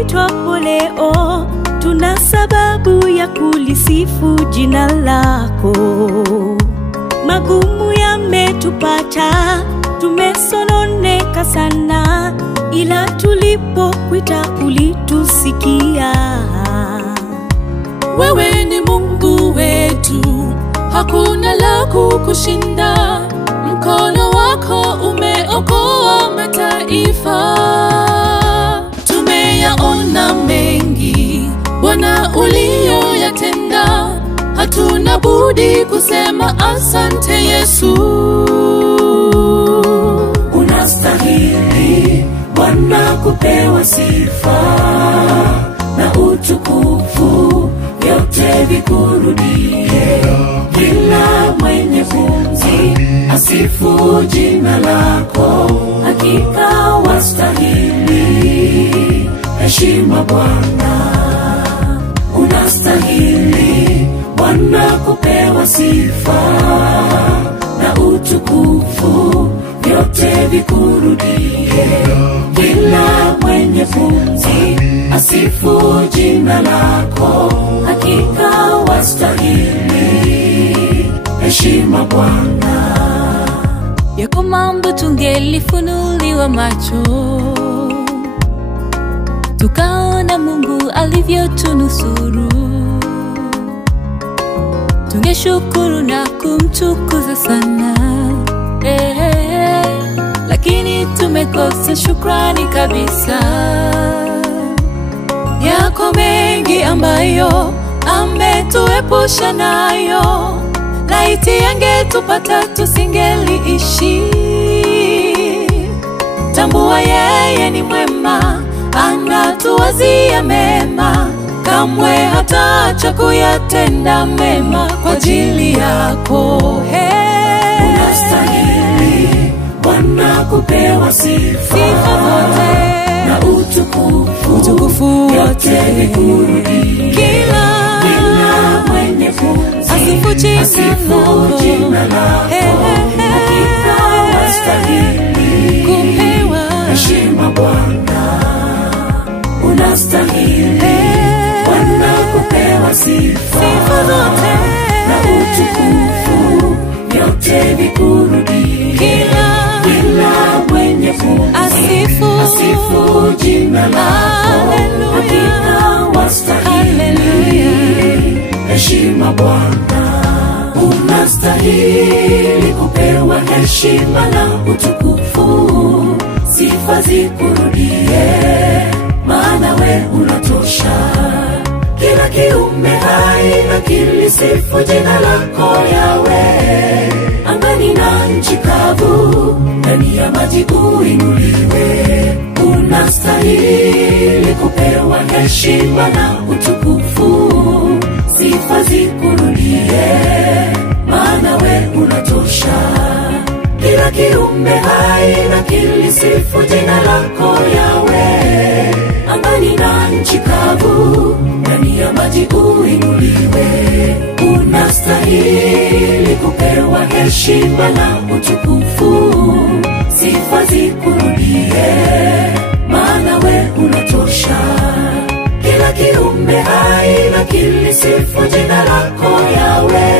tuitwapo leo, tuna sababu ya kulisifu jina lako. Magumu yametupata, tumesononeka sana, ila tulipokuita ulitusikia. Wewe ni Mungu wetu, hakuna la kukushinda. Mkono wako umeokoa mataifa. Tumeyaona mengi Bwana uliyoyatenda, hatuna budi kusema asante Yesu. Unastahili Bwana kupewa sifa na utukufu, vyote vikurudie. Kila mwenye pumzi asifu jina lako, hakika wastahili heshima Bwana. Unastahili Bwana kupewa sifa na utukufu, vyote vikurudie. Kila mwenye pumzi asifu jina lako, hakika wastahili heshima Bwana. Yako mambo tungelifunuliwa macho, tukaona Mungu alivyotunusuru, tungeshukuru na kumtukuza sana. Lakini tumekosa shukrani kabisa. Yako mengi ambayo ametuepusha nayo, laiti yangetupata tusingeliishi. Tambua yeye ni mwema, anatuwazia mema, kamwe hataacha kuyatenda mema kwa ajili yako. Unastahili Bwana kupewa sifa zote na utukufu, wote vikurudie. Kila mwenye pumzi asifu jina lako, hakika wastahili kupewa heshima Bwana. Unastahili Bwana kupewa sifa zote na utukufu, vyote vikurudie. Kila mwenye pumzi asifu jina lako, hakika wastahili heshima Bwana. Unastahili kupewa heshima na utukufu, sifa zikurudie, maana we unatosha. Kila kiumbe hai na kilisifu jina lako Yawe. Angani na nchi kavu, ndani ya maji uinuliwe. Unastahili kupewa heshima na utukufu, sifa zikurudie, maana we unatosha. Kila kiumbe hai na kilisifu jina lako Yawe. Angani na nchi kavu, ndani ya maji uinuliwe. Unastahili kupewa heshima na utukufu, sifa zikurudie, maana we unatosha. Kila kiumbe hai na kilisifu jina lako Yawe.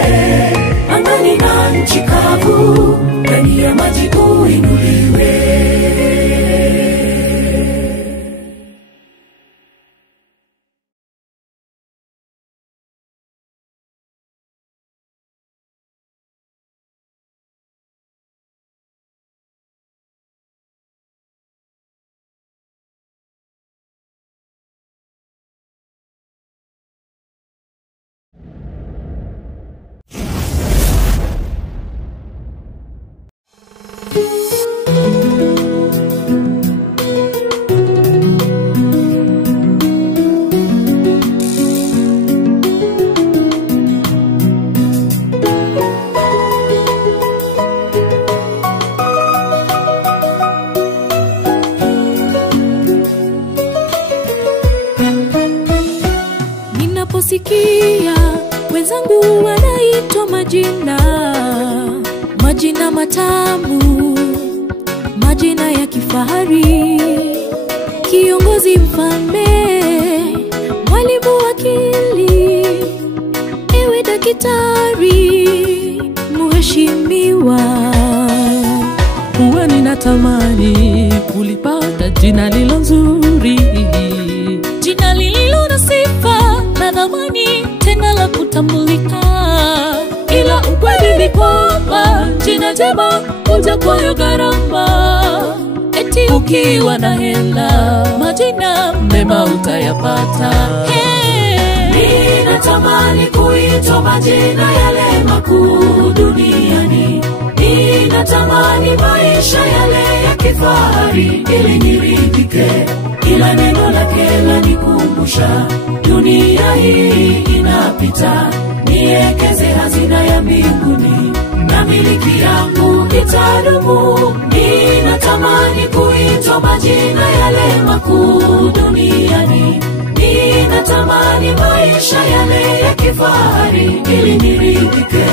Angani na nchi kavu, ndani ya maji uinuliwe. Ninaposikia wenzangu wanaitwa majina matamu, majina ya kifahari, kiongozi, mfalme, daktari mheshimiwa, huwa ninatamani kulipata jina lilo nzuri, jina lililo na sifa na thamani, tena la kutambulika. Ila ukweli ni kwamba jina jema huja kwa gharama. Eti ukiwa na hela majina mema utayapata. Ninatamani kuitwa majina yale makuu duniani. Ninatamani maisha yale ya kifahari ili niridhike. Ila neno lake lanikumbusha dunia hii inapita. Niekeze hazina ya mbinguni na miliki yangu itadumu. Ninatamani kuitwa majina yale makuu duniani. Ninatamani maisha yale ya kifahari ili niridhike.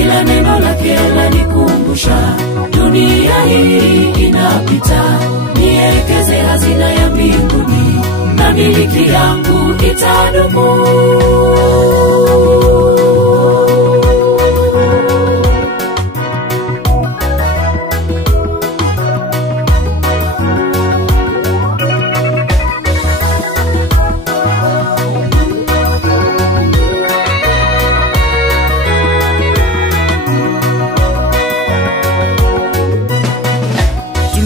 Ila neno lake lanikumbusha dunia hii inapita. Niekeze hazina ya mbinguni na miliki yangu itadumu.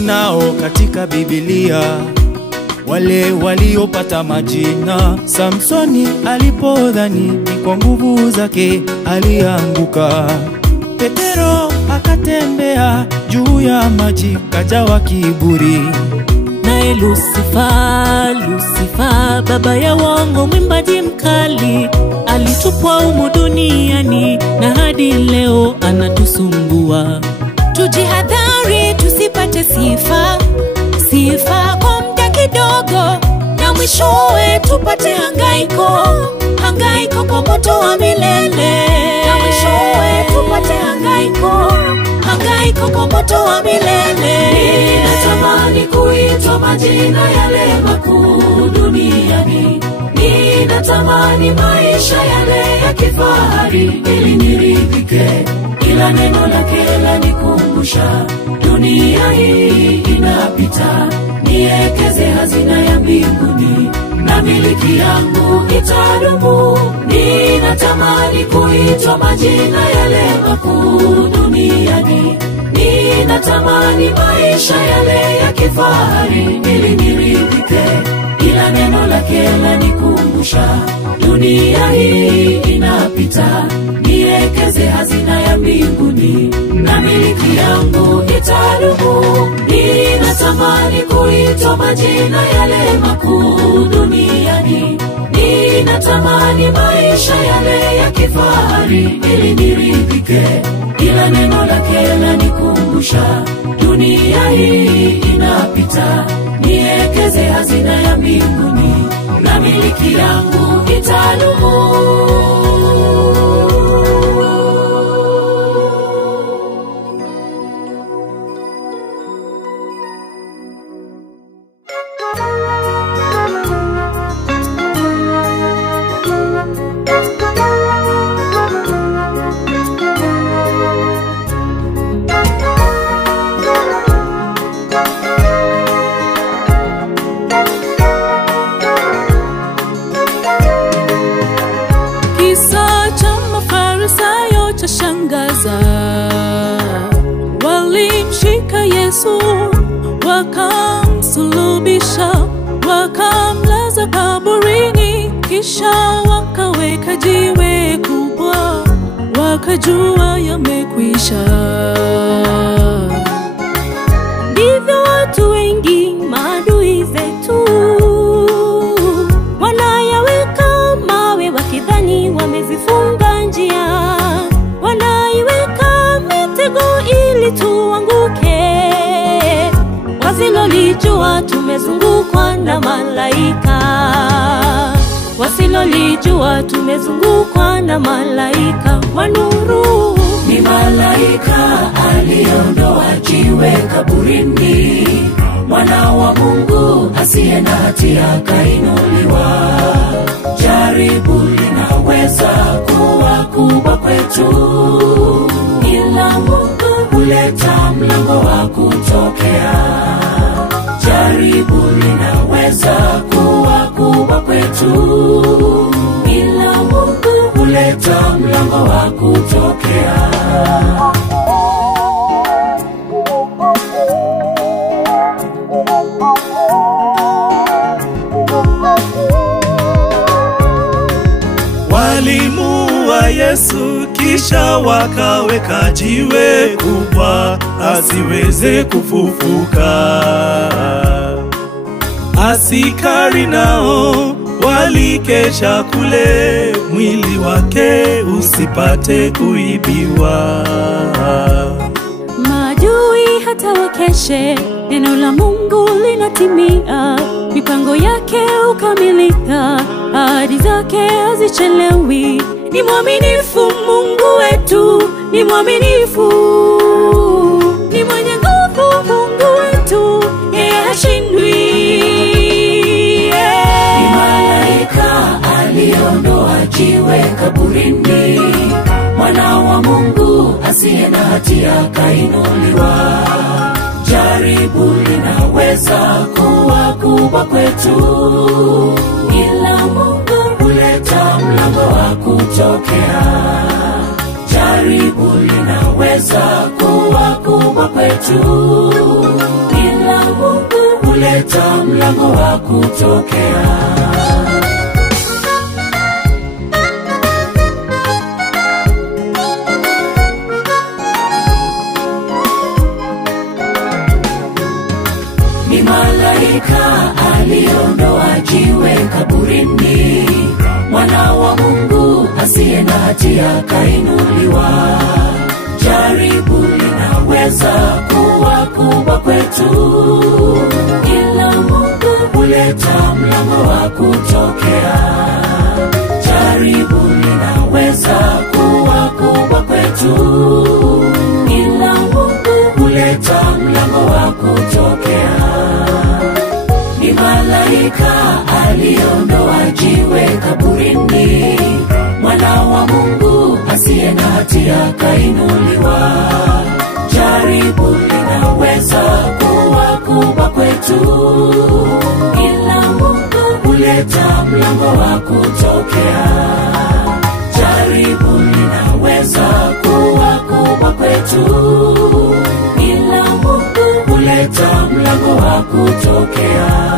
Nao katika Biblia wale waliopata majina. Samsoni alipodhani ni kwa nguvu zake alianguka. Petero akatembea juu ya maji kajawa kiburi. Naye Lucifer baba ya uongo mwimbaji mkali alitupwa humu duniani na hadi leo anatusumbua. Tujihadhari tusipate sifa kwa muda kidogo, na mwishowe tupate hangaiko kwa moto wa milele. Na mwishowe tupate hangaiko kwa moto wa milele. Ninatamani kuitwa majina yale makuu duniani. Ninatamani maisha yale ya kifahari ili niridhike. Ila neno lake lanikumbusha dunia hii inapita. Niekeze hazina ya mbinguni na miliki yangu itadumu. Ninatamani kuitwa majina yale makuu duniani. Ninatamani maisha yale ya kifahari ili niridhike. Ila neno lake lanikumbusha dunia hii inapita. Niekeze hazina ya mbinguni na miliki yangu itadumu. Ninatamani kuitwa majina yale makuu duniani. Ninatamani maisha yale ya kifahari ili niridhike. Ila neno lake lanikumbusha dunia hii inapita. Niekeze hazina ya mbinguni na miliki yangu itadumu. Walimshika Yesu wakamsulubisha, wakamlaza kaburini, kisha wakaweka jiwe kubwa, wakajua yamekwisha. Ndivyo watu wengi maadui zetu wanayaweka mawe wakidhani wamezifunga njia. Wanaiweka mitego ili tuanguke. Wasilolijua tumezungukwa na malaika. Wasilolijua tumezungukwa na malaika wa nuru. Ni malaika aliondoa jiwe kaburini. Mwana wa Mungu asiye na hatia kainuliwa. Jaribu linaweza kuwa wakubwa kwetu, ila Mungu huleta mlango wa kutokea. Jaribu linaweza kuwa kubwa kwetu, ila Mungu huleta mlango wa kutokea. Walimuua Yesu kisha wakaweka jiwe kubwa asiweze kufufuka. Askari nao walikesha kule, mwili wake usipate kuibiwa. Maadui hata wakeshe, neno la Mungu linatimia, mipango yake ukamilika, ahadi zake hazichelewi. Ni mwaminifu Mungu wetu, ni mwaminifu, ni mwenye nguvu Mungu wetu, yeye hashindwi. Ni malaika aliondoa jiwe kaburini, mwana wa Mungu asiye na hatia kainuliwa. Jaribu linaweza kuwa kubwa kwetu, ila Mungu huleta mlango wa kutokea. Jaribu linaweza kuwa kubwa kwetu, ila Mungu huleta mlango wa kutokea. Ni malaika aliondoa jiwe kaburini, mwana wa Mungu asiye na hatia kainuliwa. Jaribu linaweza kuwa kubwa kwetu, ila Mungu huleta mlango wa kutokea. Jaribu linaweza kuwa kubwa kwetu, ila Mungu huleta mlango wa kutokea. Ni malaika aliondoa jiwe kaburini, mwana wa Mungu asiye na hatia kainuliwa. Jaribu linaweza kuwa kubwa kwetu, ila Mungu huleta mlango wa kutokea. Jaribu linaweza kuwa kubwa kwetu, ila Mungu huleta mlango wa kutokea.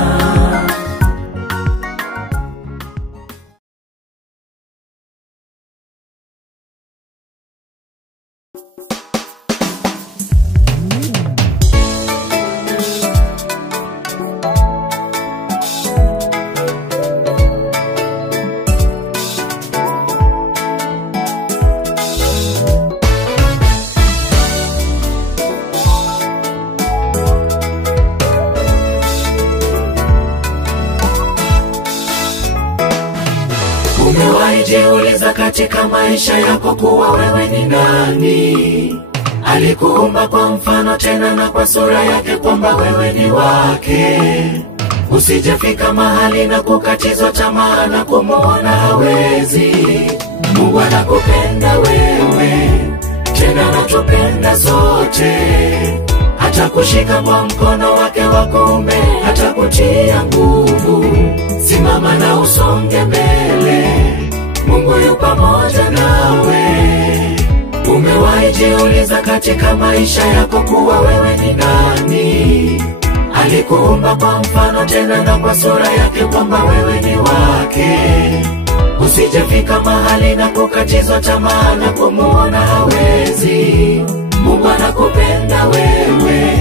Umewahijiuliza katika maisha yako kuwa wewe ni nani? Alikuumba kwa mfano tena na kwa sura yake, kwamba wewe ni wake. Usijefika mahali na kukatizwa tamaa na kumuona hawezi. Mungu anakupenda wewe, tena anatupenda sote. Hata kushika kwa mkono wake wa kuume, hata kutia nguvu. Simama na usonge mbele, Mungu yu pamoja nawe. Umewahijiuliza katika maisha yako kuwa wewe ni nani? Alikuumba kwa mfano tena na kwa sura yake, kwamba wewe ni wake. Usijefika mahali na kukatizwa tamaa na kumuona hawezi. Mungu anakupenda wewe,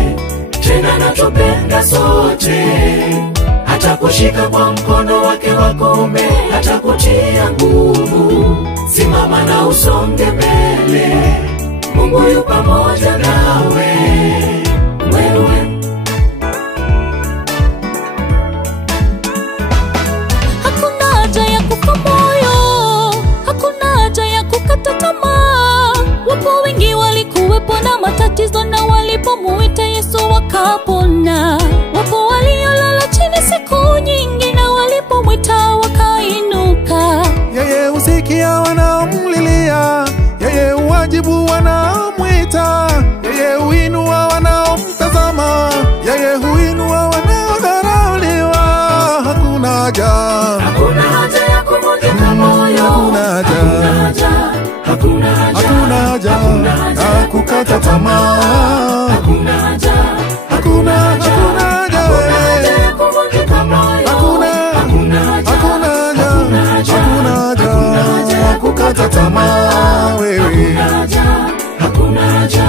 tena anatupenda sote. Hata kushika kwa mkono wake wa kuume, hata kutia nguvu. Simama na usonge mbele, Mungu yu pamoja nawe. Wewe hakuna haja ya kufa moyo, hakuna haja ya kukata tamaa. Wapo wengi walikuwepo na matatizo, na walipomuita Yesu wakapona. Wapo waliolala chini siku nyingi, na walipomwita wakainuka. Yeye usikia wanaomlilia, haja, hakuna haja, hakuna haja ya kukata tamaa, hakuna haja, hakuna haja, hakuna haja ya kuvunjika moyo, hakuna haja, hakuna haja ya kukata tamaa wewe, hakuna haja.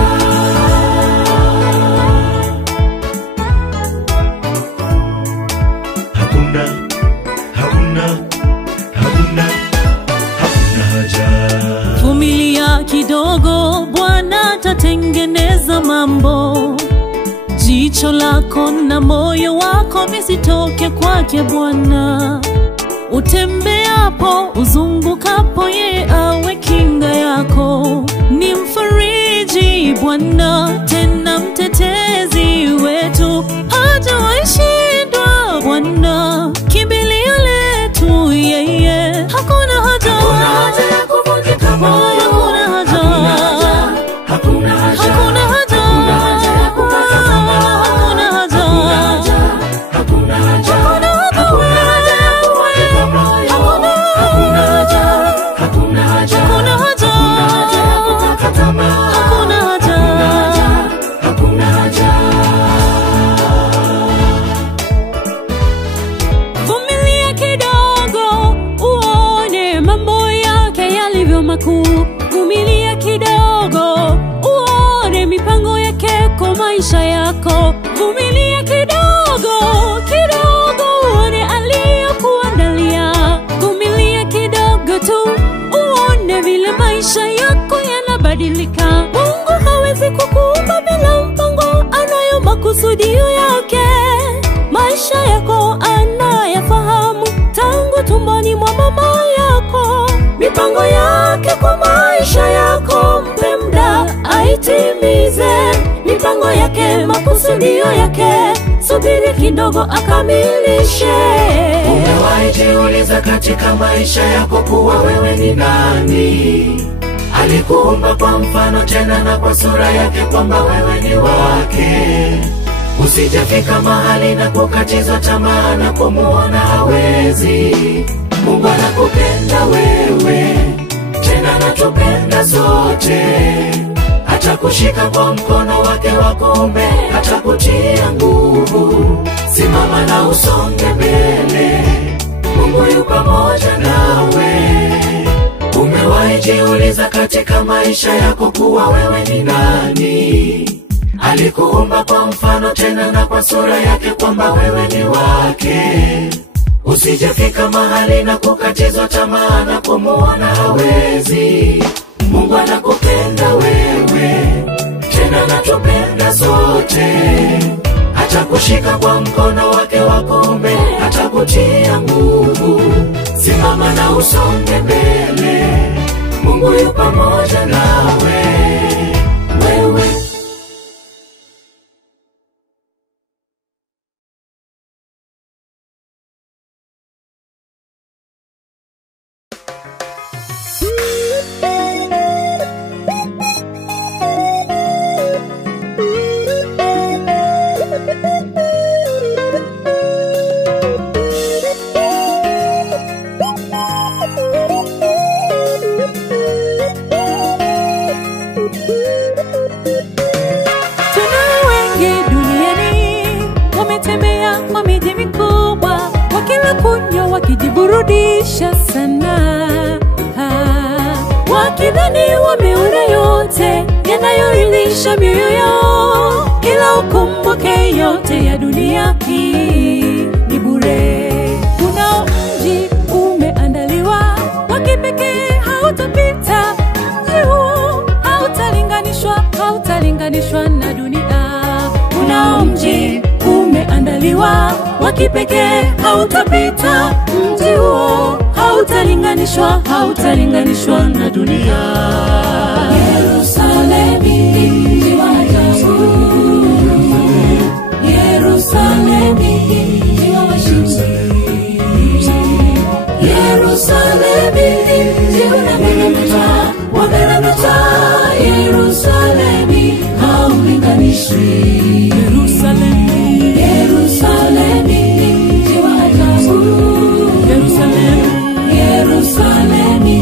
Vumilia kidogo, Bwana atatengeneza mambo. Jicho lako na moyo wako visitoke kwake Bwana. Utembeapo, uzungukapo, yeye awe kinga yako. Ni mfariji Bwana, tena mtetezi wetu, hajawaishindwa Bwana, kimbilio letu yeye. Hakuna haja, hakuna haja ya kuvunjika moyo, hakuna haja, hakuna haja, hakuna haja, hakuna haja ya kukata tamaa, hakuna haja, hakuna haja, hakuna haja ya kuvunjika moyo, hakuna haja, hakuna haja, hakuna haja, ya kukata tamaa, hakuna haja, hakuna haja. Vumilia kidogo uone mambo yake yalivyo makuu. Vumilia kidogo uone mipango yake kwa maisha yako. Vumilia kidogo, kidogo uone aliyokuandalia. Vumilia kidogo tu uone vile maisha yako yanabadilika. Mungu hawezi kukuumba bila mpango, anayo makusudio yake. Maisha yako anayafahamu tangu tumboni mwa mama yako. Mipango yake kwa maisha yako, mpe muda aitimize. Mipango yake, makusudio yake, subiri kidogo akamilishe. Umewahi jiuliza katika maisha yako kuwa wewe ni nani? Alikuumba kwa mfano tena na kwa sura yake, kwamba wewe ni wake. Usijafika mahali na kukatizwa tamaa na kumuona hawezi. Mungu anakupenda wewe, tena anatupenda sote. Atakushika kwa mkono wake wa kuume, atakutia nguvu. Simama na usonge mbele, Mungu yu pamoja nawe. Umewahi jiuliza katika maisha yako kuwa wewe ni nani? Alikuumba kwa mfano tena na kwa sura yake, kwamba wewe ni wake. Usijafika mahali na kukatizwa tamaa na kumuona hawezi. Mungu anakupenda wewe, tena anatupenda sote. Atakushika kwa mkono wake wa kuume, atakutia nguvu. Simama na usonge mbele, Mungu yu pamoja nawe wewe. Wakijiburudisha sana, wakidhani wameona yote yanayoilisha mioyo yao. Ila ukumbuke yote ya dunia hii ni bure. Kuna mji umeandaliwa wa kipekee, hautapita. Mji huo hautalinganishwa na dunia. Kuna mji umeandaliwa wa kipekee, hautapita. Mji huo hautalinganishwa na dunia. Yerusalemi, mji wa ajabu. Yerusalemi, mji wa washindi. Yerusalemi, mji unameremeta, wameremeta. Yerusalemi haulinganishwi. Yerusalemi, mji wa ajabu. Yerusalemi,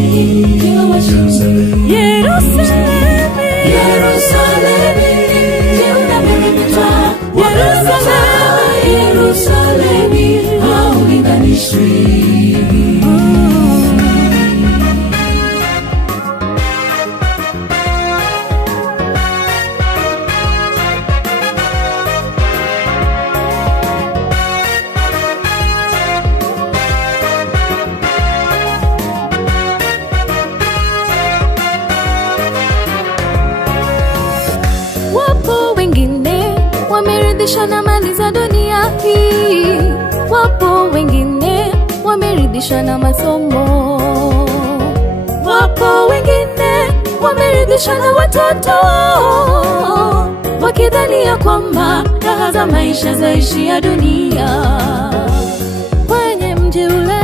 wameridhishwa na mali za dunia hii. Wapo wengine wameridhishwa na masomo. Wapo wengine wameridhishwa na watoto, wakidhania kwamba raha za maisha zaishi ya dunia. Kwenye mji ule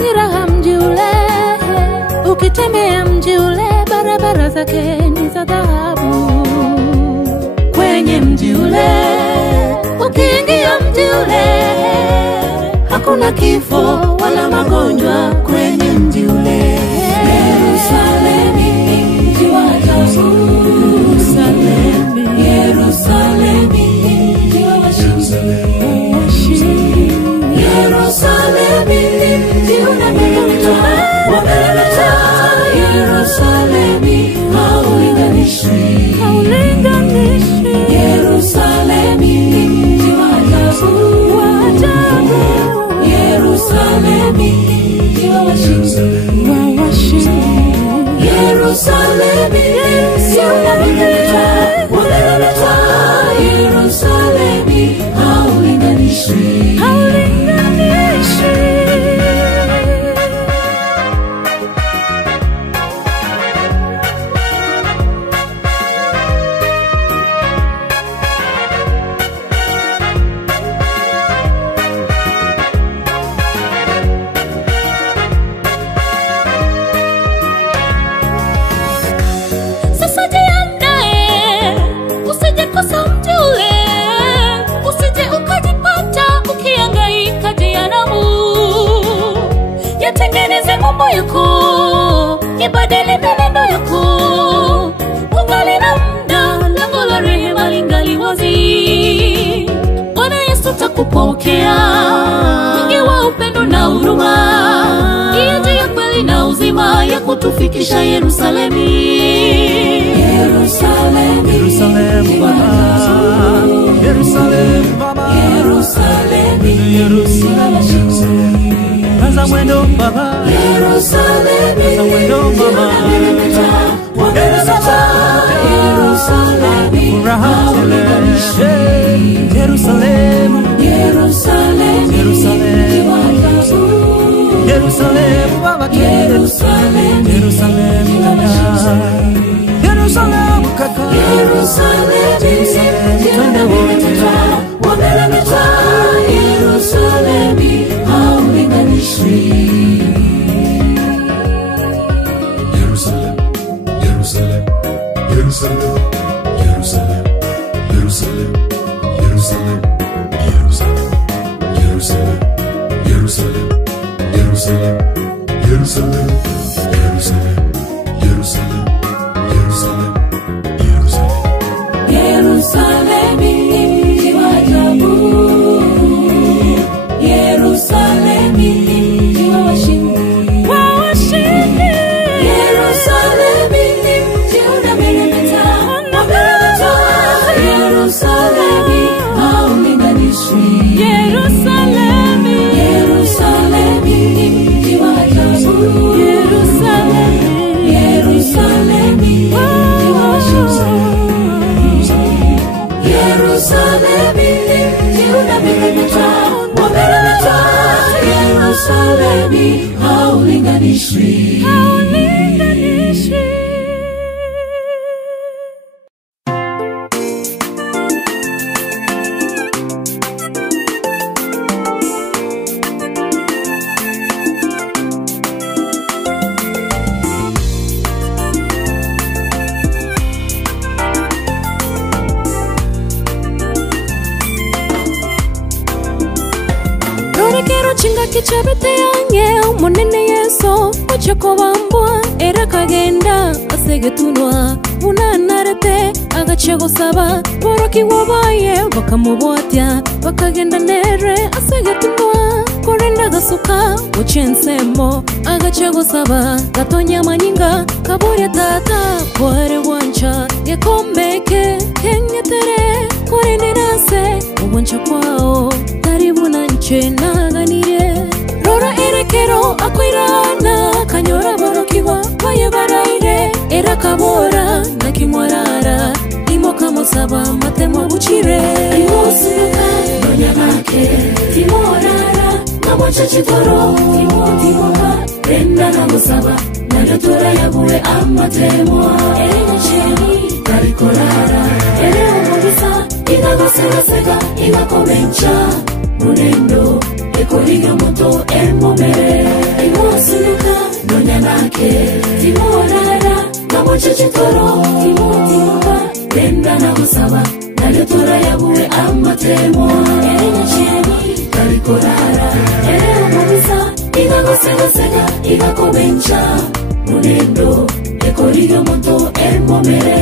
ni raha, mji ule ukitembea, mji ule barabara zake ni za dhahabu. Kwenye mji ule ukiingia, mji ule hakuna kifo wala magonjwa. Kwenye mji ule Yerusalemu, mji wa ajabu. Yerusalemu, mji wa washindi. Yerusalemu, mji unameremeta, wameremeta. Yerusalemu, haulinganishwi. Yerusalemu, mji wa ajabu. Yerusalemu, mji wa washindi. Yerusalemu, mji unameremeta, wameremeta. Yerusalemu, haulinganishwi. Ibadili menendo yako, ungali na muda, lango la rehema lingali wazi. Bwana Yesu takupokea, mwingi wa upendo na huruma, ndiye njia, kweli na uzima, ya kutufikisha Yerusalemu. Yerusalemu, Yerusalemu Baba, Yerusalemu Baba, Yerusalemu, Yerusalemu. Kaza mwendo Baba, Yerusalemu, kaza mwendo Baba, Yerusalemu, furaha tele. Yerusalemu, Yerusalemu, Yerusalemu, Yerusalemu Baba, Yerusalemu, Yerusalemu kaka, Yerusalemu kaka, Yerusalemu, twende wote wameremeta. Yerusalemu, haulinganishwi. Jerusalem, Jerusalem, Jerusalem, Jerusalem, Jerusalem, Jerusalem, Jerusalem, Jerusalem, Jerusalem, Jerusalem, Jerusalem, Jerusalem, Jerusalem, Jerusalem, Jerusalem. Yerusalemu, mji wa ajabu. Yerusalemu, mji wa washindi. Yerusalemu, mji unameremeta, wameremeta. Yerusalemu, haulinganishwi. Yerusalemu, Yerusalemu, mji wa ajabu. Yerusalemu, Yerusalemu, mji wa washindi. Yerusalemu, mji unameremeta, wameremeta. Yerusalemu, haulinganishwi. Chinga kichabete yange umunene Yesu uchako bambwa era kagenda asegetunwa unanarete agachego saba boroki wabaye bakamubotya bakagenda nere asegetunwa korenda gasuka uchensemo agachego saba gatonya manyinga kabure tata kware wancha yekombeke kenyetere korende nase uboncha kwao karibu na nche naganire rora erekero akwirana kanyora borokiwa baye baraire era kabora nakimwarara imo kamo gusaba matemo buchire imusuka nonya nake timorara kamocha chitoro timoka renda na gusaba nagatura yabuwe amatemo cheni karikorara umubisa igagosega igakomencha munendo ekoliga moto emomere imusuka nonya nake timorara kamocha chitoro timoka renda na gusaba nagatura yabuwe amatemo cheni karikorara umubisa igagosega igakomencha munendo ekoliga moto emomere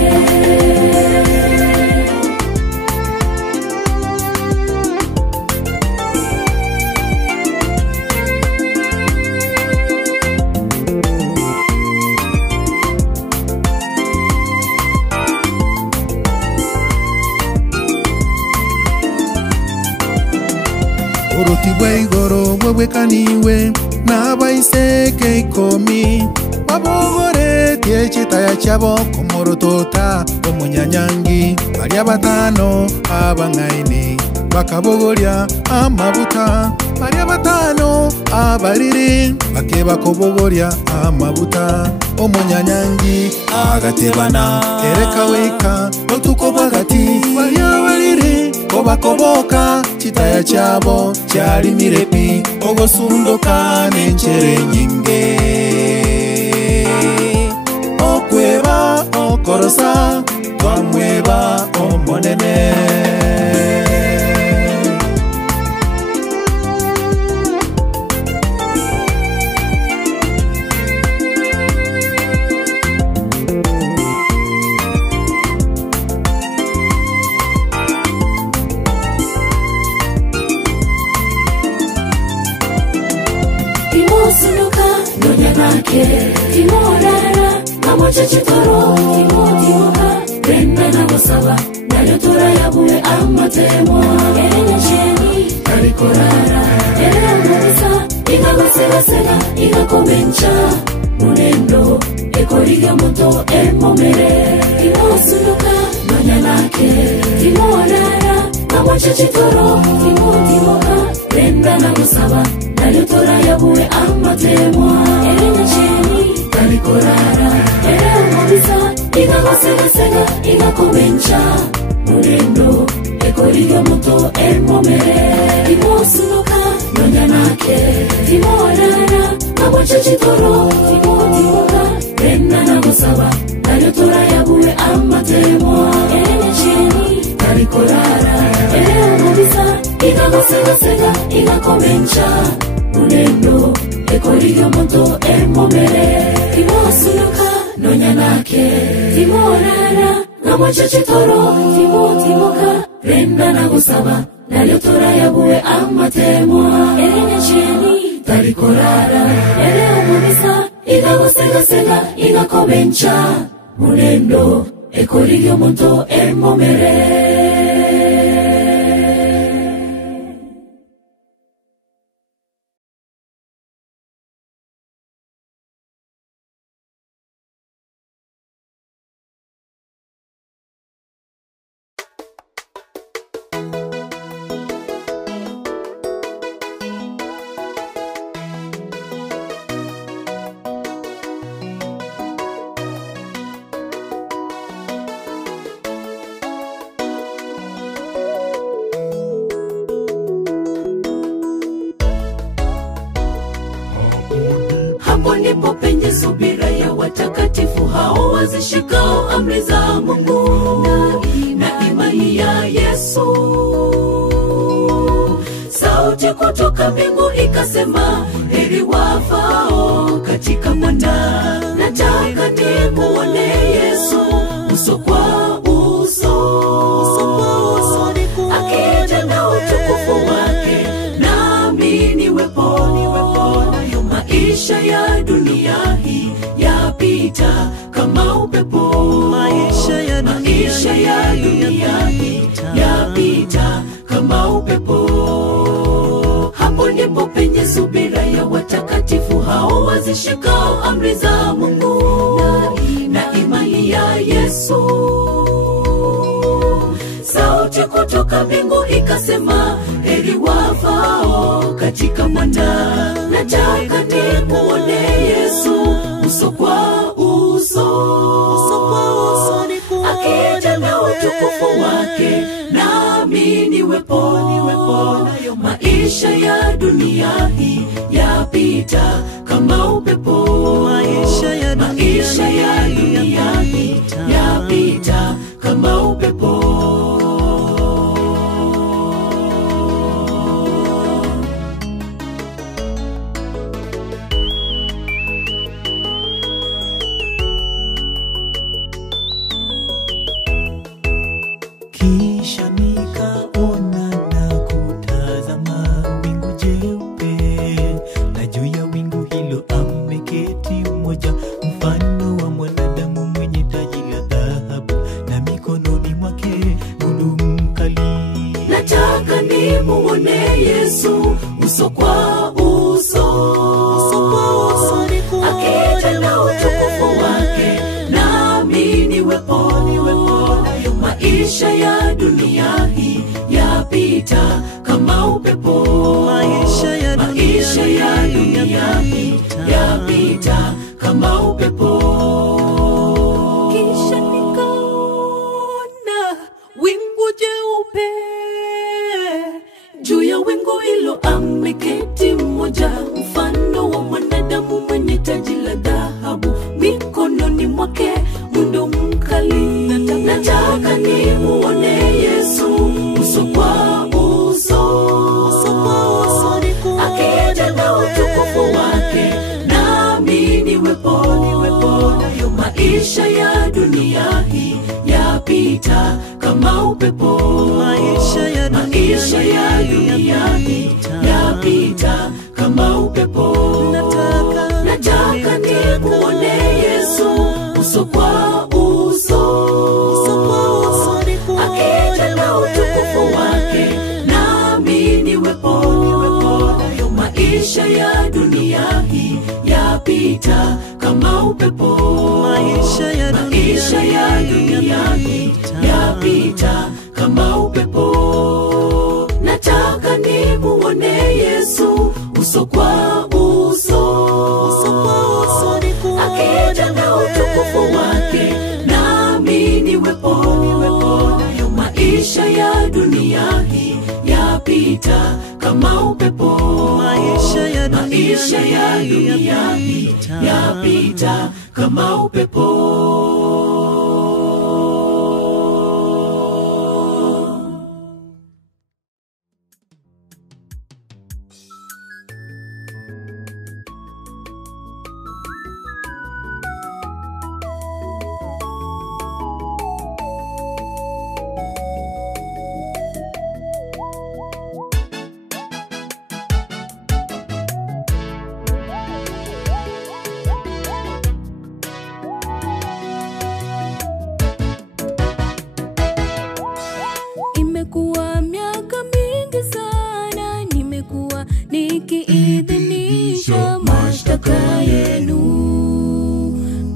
Orotigwe igoro wewe kaniwe nabaiseke ikomi babogore tiechita ya chabo komorotota omunyanyangi bali abatano abangaini bakabogoria amabuta bali abatano abariri bakeba kobogoria amabuta omunyanyangi agatebana erekaweka otuko bagati bali abariri kobakoboka chitaya chabo chali mirepi ogosundoka nenchere nyinge okweba okorosa twamweba omonene timorara kamocha chitoro timoka renda na gusaba nagatura yabuwe amatemo cheni karikorara umubisa igagosega igakomencha munendo ekoliga moto emomere imusuka nonya nake timorara kamocha chitoro timoka renda na gusaba nagatura yabuwe amatemo cheni karikorara umubisa igagosega igakomencha munendo ekoliga moto emomere imusuka nonya nake timorara kamocha chitoro timoka renda na gusaba nagatura yabuwe amatemo cheni karikorara umubisa igagosega igakomencha munendo ekoliga moto emomere imusuka nonya nake timorara kamocha chitoro timoka renda na gusaba nagatura yabuwe amatemo cheni karikorara umubisa igagosega igakomencha munendo ekoliga moto emomere ndipo penye subira ya watakatifu hao wazishikao amri za Mungu na imani ya Yesu. Sauti kutoka mbingu ikasema, heri wafao katika Bwana. Nataka nimuone Yesu uso kwa uso, akija na utukufu wake, nami niwepo. Maisha ya dunia hii yapita kama upepo, maisha ya dunia hii yapita kama upepo. Hapo ndipo penye subira ya watakatifu hao wazishikao amri za Mungu na imani ya Yesu. kutoka mbingu ikasema, heri wafao katika Bwana. Nataka nimuone Yesu uso kwa uso, akija na utukufu wake, nami niwepo. Maisha ya dunia hii yapita kama upepo. Maisha ya dunia hii yapita kama upepo. Kisha nikaona na kutazama wingu jeupe, na juu ya wingu hilo ameketi mmoja mfano wa mwanadamu mwenye taji la dhahabu, na mikononi mwake mundu mkali. Nataka nimuone Yesu uso kwa uso, akija na utukufu wake, nami niwepo. Maisha ya dunia hii yapita kama upepo. Maisha ya dunia hii yapita kama upepo. Kisha nikaona wingu jeupe, juu ya wingu hilo ameketi mmoja mfano wa mwanadamu mwenye taji la dhahabu, mikononi mwake mundu mkali. Nataka nimuone Yesu uso kwa uso, akija na utukufu wake, nami niwepo. Maisha ya dunia hii yapita kama upepo. Maisha ya dunia hii yapita kama upepo. Nataka nimuone Yesu uso kwa uso, akija na utukufu wake, nami niwepo. Maisha ya dunia hii yapita kama upepo. Maisha ya dunia hii yapita kama upepo. Nataka nimuone Yesu uso kwa uso, akija na utukufu wake, nami niwepo. Maisha ya dunia hii yapita kama upepo. Maisha ya dunia hii yapita kama upepo. Imekuwa miaka mingi sana, nimekuwa nikiidhinisha mashtaka yenu,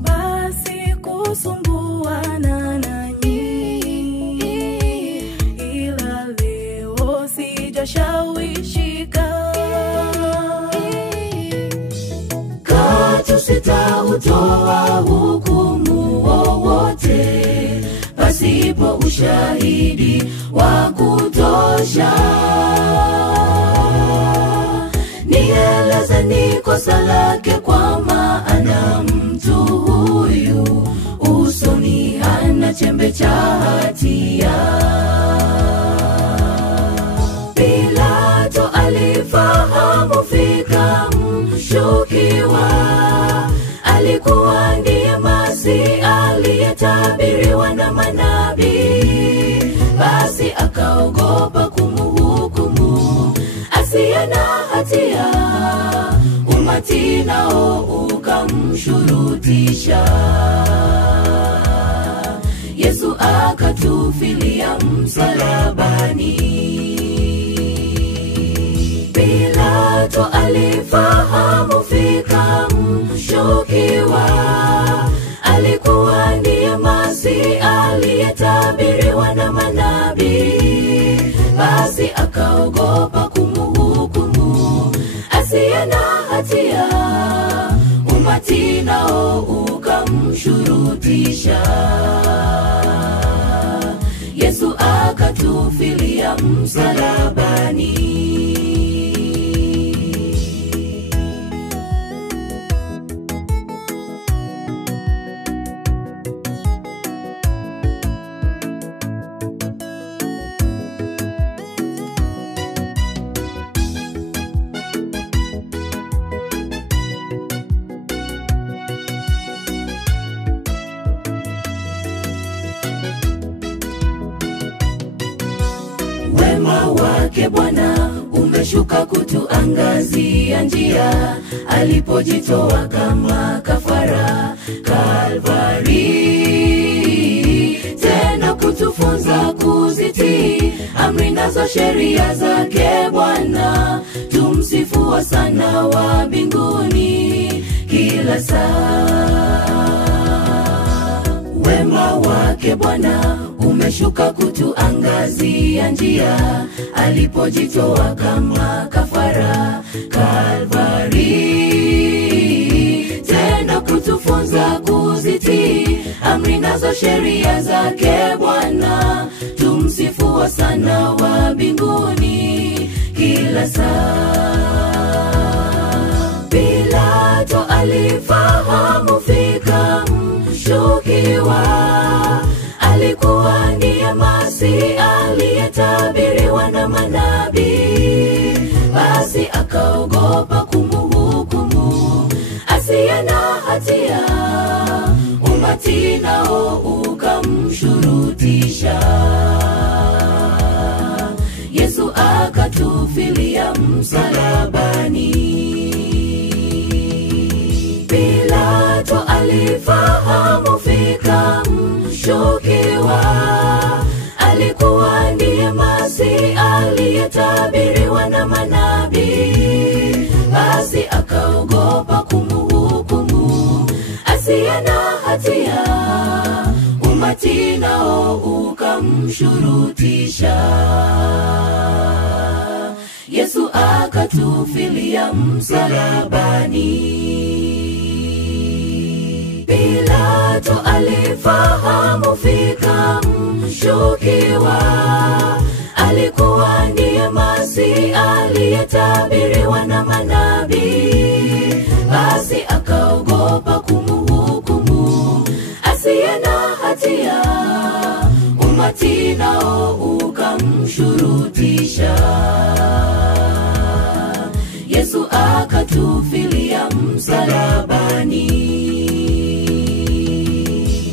basi kusumbuana nanyi, ila leo sijashawishika. Katu sitautoa hukumu wowote pasipo ushahidi wa kutosha. Nieleze ni kosa lake, kwa maana mtu huyu usoni hana chembe cha hatia. Pilato alifahamu fika mshukiwa alikuwa ndiye Masihi aliyetabiriwa na manabii, basi akaogopa kumhukumu asiye na hatia. Umati nao ukamshurutisha, Yesu akatufilia msalabani. Pilato alifahamu fika mshukiwa alikuwa ndiye Masihi aliyetabiriwa na manabii, akaogopa kumuhukumu asiye na hatia. Umati nao ukamshurutisha. Yesu akatufilia msalabani. Wema wake Bwana umeshuka kutuangazia njia, alipojitoa kama kafara Kalvari, tena kutufunza kuzitii amri nazo sheria zake Bwana. Tumsifu sana wa mbinguni kila saa. Wema wake Bwana umeshuka kutuangazia njia, alipojitoa kama kafara Kalvari, tena kutufunza kuzitii amri nazo sheria zake Bwana. Tumsifu sana wa mbinguni kila saa. Pilato alifahamu fika mshukiwa alikuwa ndiye Masihi aliyetabiriwa na manabii. Basi akaogopa kumuhukumu asiye na hatia. Umati nao ukamshurutisha. Yesu akatufilia msalabani. Pilato alifahamu fika mshukiwa alikuwa ndiye Masihi aliyetabiriwa na manabii. Basi akaogopa kumuhukumu asiye na hatia. Umati nao ukamshurutisha. Yesu akatufilia msalabani. Pilato alifahamu fika mshukiwa alikuwa ndiye Masihi aliyetabiriwa na manabii. Basi akaogopa kumuhukumu asiye na hatia. Umati nao ukamshurutisha. Yesu akatufilia msalabani.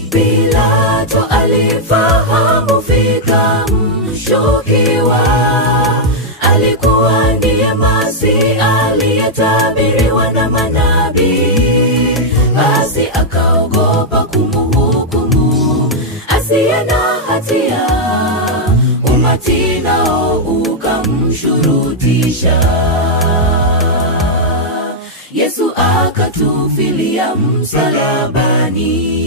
Pilato alifahamu fika mshukiwa alikuwa ndiye Masihi aliyetabiriwa na manabii. Basi akaogopa kumuhukumu asiye na hatia. Umati nao ukamshurutisha. Yesu akatufilia msalabani.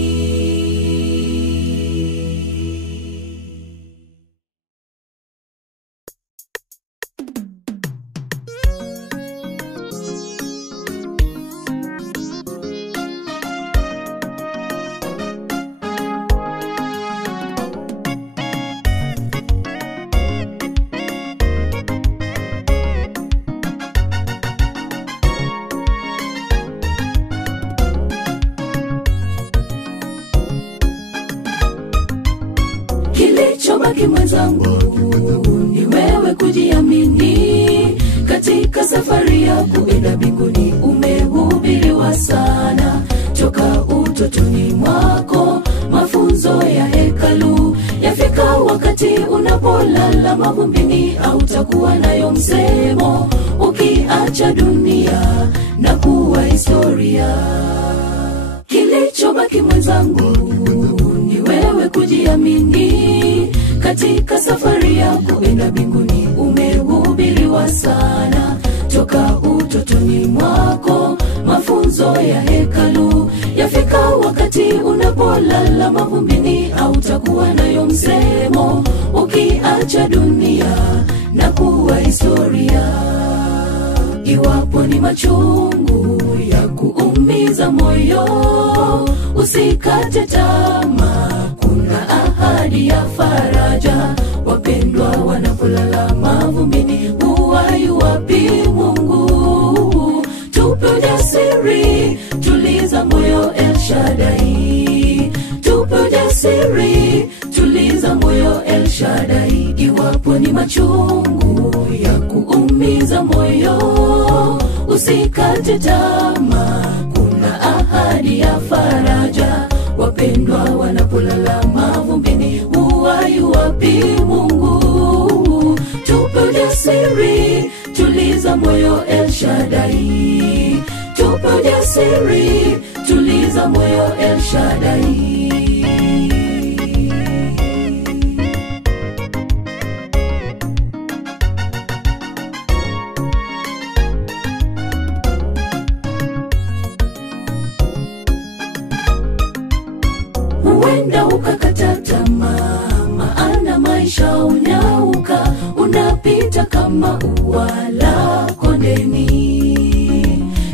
Kilichobaki mwenzangu ni wewe kujiamini katika safari ya kuenda mbinguni. Umehubiriwa sana toka utotoni mwako mafunzo ya hekalu. Yafika wakati unapolala mavumbini, hautakuwa nayo msemo ukiacha dunia na kuwa historia. Kilichobaki mwenzangu ni wewe kujiamini katika safari ya kuenda mbinguni. Umehubiriwa sana toka utotoni mwako mafunzo ya hekalu. Yafika wakati unapolala mavumbini, hautakuwa nayo msemo ukiacha dunia na kuwa historia. Iwapo ni machungu ya kuumiza moyo, usikate tamaa, kuna ahadi ya faraja. Wapendwa wanapolala mavumbini, huwai wapi Mungu? Tupe ujasiri, tuliza moyo El Shaddai. Tupe ujasiri, tuliza moyo El Shaddai. Iwapo ni machungu ya kuumiza moyo, usikate tamaa, kuna ahadi ya faraja. Wapendwa wanapolala mavumbini, huwai wapi Mungu? Tupe ujasiri, tuliza moyo El Shaddai. Tupe ujasiri, tuliza moyo El Shaddai. Huenda ukakata tamaa, maana maisha unyauka, unapita kama ua la kondeni.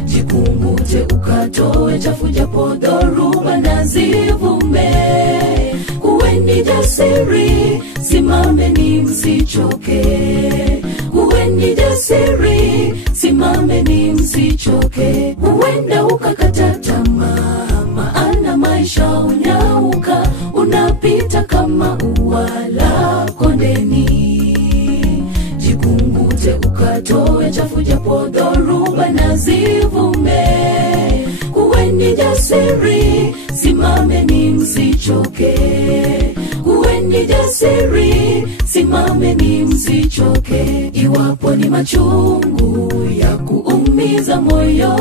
Jikungute ukatoe chafu, japo dhoruba na zivume. Kuweni jasiri, simameni msichoke. Kuweni jasiri, simameni msichoke. Huenda ukakata tamaa, maana maisha unyauka, unapita kama ua la kondeni. Jikungute ukatoe chafu, japo dhoruba na zivume. Kuweni jasiri, simameni msichoke. Kuweni jasiri, simameni msichoke. Iwapo ni machungu ya kuumiza moyo,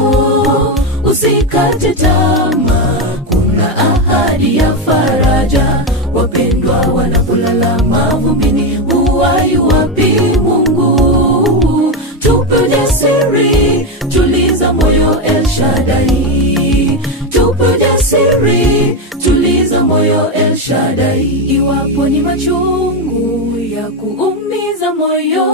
usikate tamaa, kuna ahadi ya faraja. Wapendwa wanapolala mavumbini, huwai wapi Mungu? Tupe ujasiri, tuliza moyo El Shaddai. Tupe ujasiri, tuliza moyo El Shaddai. Iwapo ni machungu ya kuumiza moyo,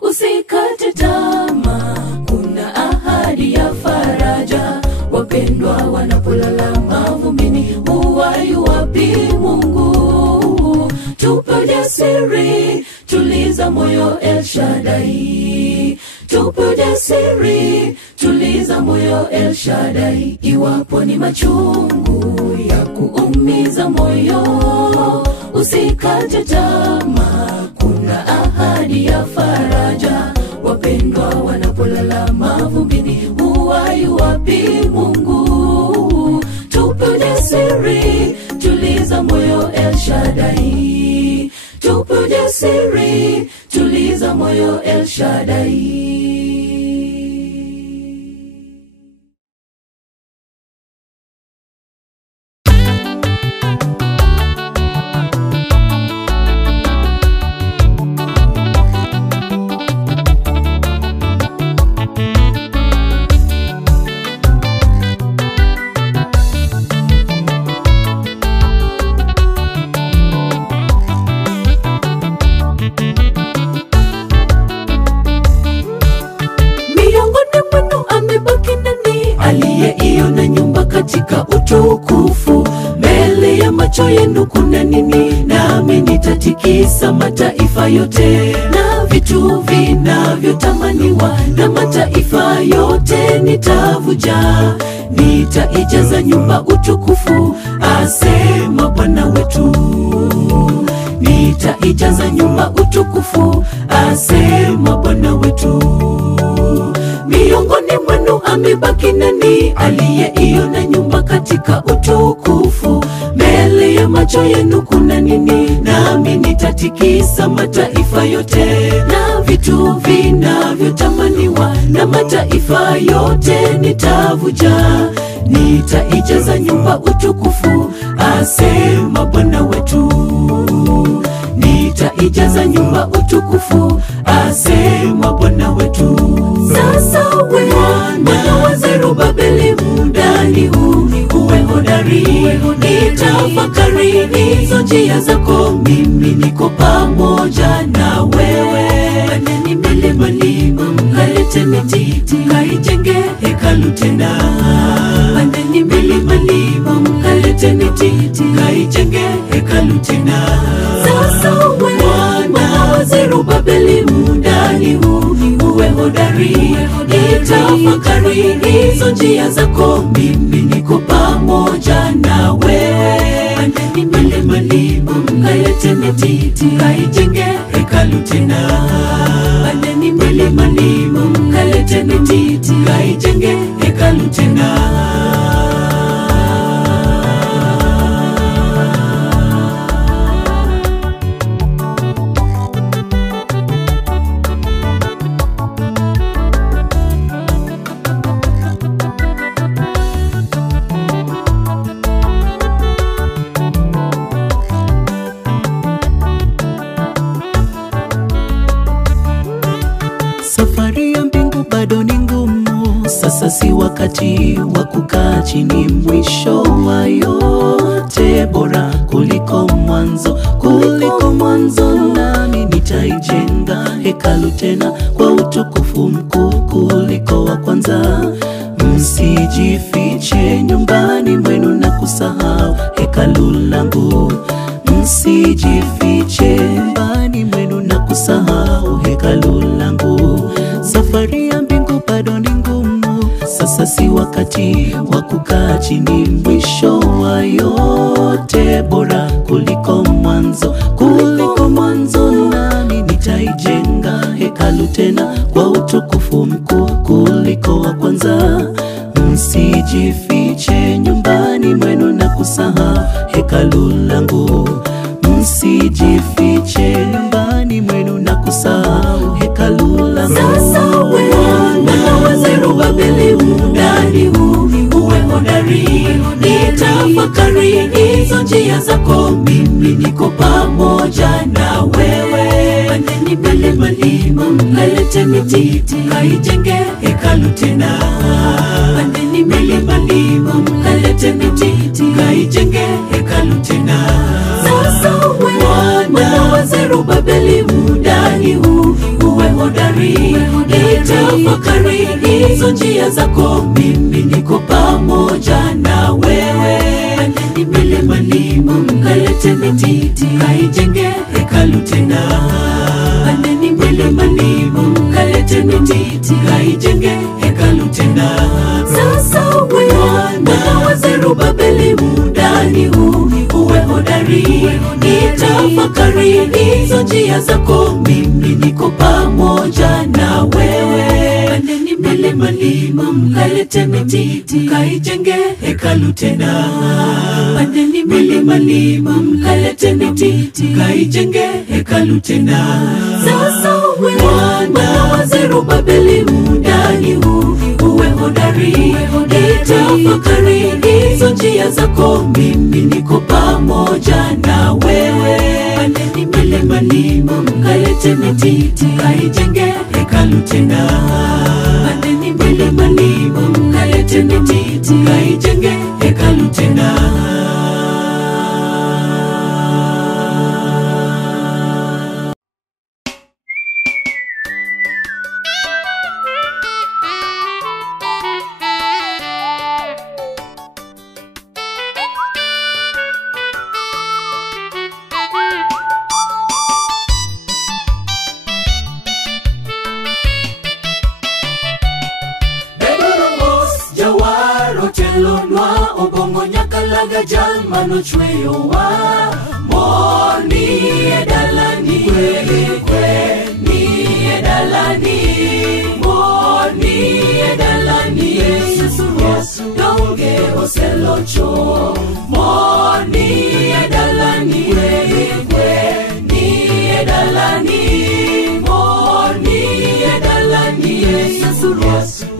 usikate tamaa, kuna ahadi ya faraja. Wapendwa wanapolala mavumbini, huwai wapi Mungu? Tupe ujasiri, tuliza moyo El Shaddai. Tupe ujasiri, tuliza moyo El Shaddai. Iwapo ni machungu ya kuumiza moyo, usikate tamaa, kuna ahadi ya faraja. Wapendwa wanapolala mavumbini, huwai wapi Mungu? Tupe ujasiri, tuliza moyo El Shaddai. Tupe ujasiri, tuliza moyo El Shaddai. Aliyeiona nyumba katika utukufu, mbele ya macho yenu kuna nini? Nami nitatikisa mataifa yote, na vitu vinavyotamaniwa na mataifa yote nitavuja. Nitaijaza nyumba utukufu, asema Bwana wetu. Nitaijaza nyumba utukufu, asema Bwana wetu. Miongoni mwenu amebaki nani? Aliyeiona nyumba katika utukufu, mbele ya macho yenu kuna nini? Nami nitatikisa mataifa yote, na vitu vinavyotamaniwa na mataifa yote nitavuja. Nitaijaza nyumba utukufu, asema Bwana wetu. Nitaijaza nyumba utukufu, asema Bwana wetu. Sasa wewe mwana wa Zerubabeli, mudani huu uwe hodari. Nitafakari hizo njia zako, mimi niko pamoja na wewe. mititi kaijenge hekalu tena. Pandeni milimani mkalete mititi kaijenge hekalu tena. Sasa Bwana wa Zerubabeli mudani huu uwe hodari, itafakari hizo njia zako, mimi niko pamoja na wewe. Pandeni milimani mkalete mititi kaijenge hekalu tena. Pandeni milimani mkalete mititi kaijenge hekalu tena. Safari ya mbingu bado ni ngumu, sasa si wakati wa kukaa chini. Mwisho wa yote bora kuliko mwanzo, nami nitaijenga hekalu tena kwa utukufu mkuu kuliko wa kwanza. Msijifiche nyumbani mwenu na kusahau hekalu langu. Msijifiche nyumbani mwenu na kusahau hekalu langu. Safari ya mbingu bado ni ngumu, sasa si wakati wa kukaa chini. Mwisho wa yote bora kuliko mwanzo, nami nitaijenga hekalu tena kwa utukufu mkuu kuliko wa kwanza. Msijifiche nyumbani mwenu na kusahau hekalu langu. Msijifiche nyumbani mwenu na kusahau hekalu langu. Sasa Bwana wa Zerubabeli mudani huu uwe hodari, itafakari hizo njia zako, mimi niko pamoja na wewe. Pandeni milimani mkalete mititi kaijenge hekalu tena. Pandeni milimani mkalete mititi kaijenge hekalu tena. Sasa Bwana wa Zerubabeli mudani huu uwe hodari, itafakari hizo njia zako, mimi niko pamoja na wewe. Pandeni milimani mkalete mititi kaijenge hekalu tena. Pandeni milimani mkalete mititi kaijenge hekalu tena. Sasa Bwana wa Zerubabeli mudani huu uwe hodari, itafakari hizo njia zako, mimi niko pamoja na wewe. Pandeni milimani mkalete mititi kaijenge hekalu tena. Pandeni milimani mkalete mititi kaijenge hekalu tena. Sasa Bwana wa Zerubabeli mudani huu uwe hodari, itafakari hizo njia zako, mimi niko pamoja na wewe. Pandeni milimani mkalete mititi kaijenge hekalu tena. Pandeni milimani mkalete mititi kaijenge hekalu tena. Jal mano chweyo wa moni edalani kwe ni edalani moni edalani Yesu donge oselocho moni edalani kwe ni edalani moni edalani Yesu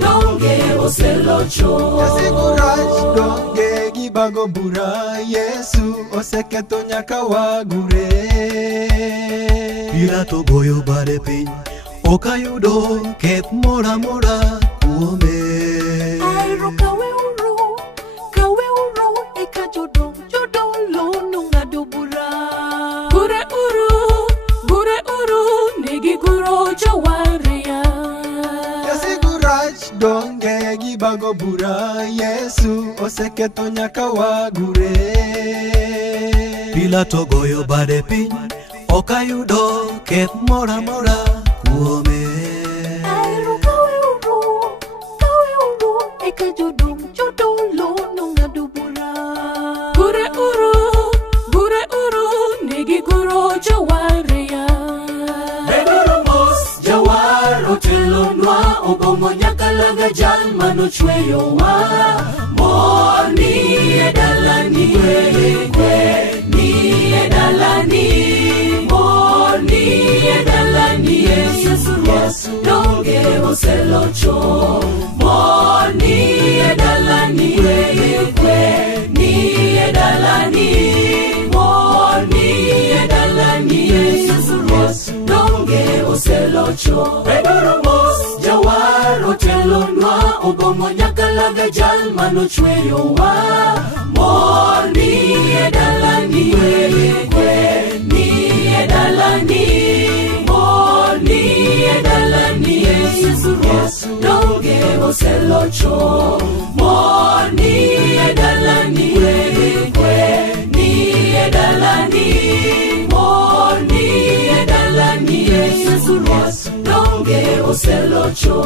donge oselocho Bago bura Yesu oseketo nyaka wagure. Pilato goyo bade piny okayudo keth mora mora kuome. Airo kawe uru eka jodolo nung'ado bura. Gure uru nigi guro jowaria. pago bura Yesu oseketo nyaka wagure. Pilato goyo bade piny okayudo keth mora mora kuome. Aero kawe uru eka jodong jodolo nong'ado bura. Gure uru nigi guro jawaria. Bedoro mos jawar otelonwa obongo nyaka laga jal manochweyowa. Mor ni e dalani kwe ni e dalani. Mor ni e dalani Yesu donge oselocho. Mor ni e dalani kwe ni e dalani. Mor ni e dalani Yesu donge oselocho. Bedoro mos jawar otelonwa obongo nyaka laga jal manochweyowa. Mor ni e dalani kwe ni e dalani. Mor ni e dalani Yesu donge oselocho. Mor ni e dalani kwe ni e dalani. Mor ni e dalani Yesu donge oselocho.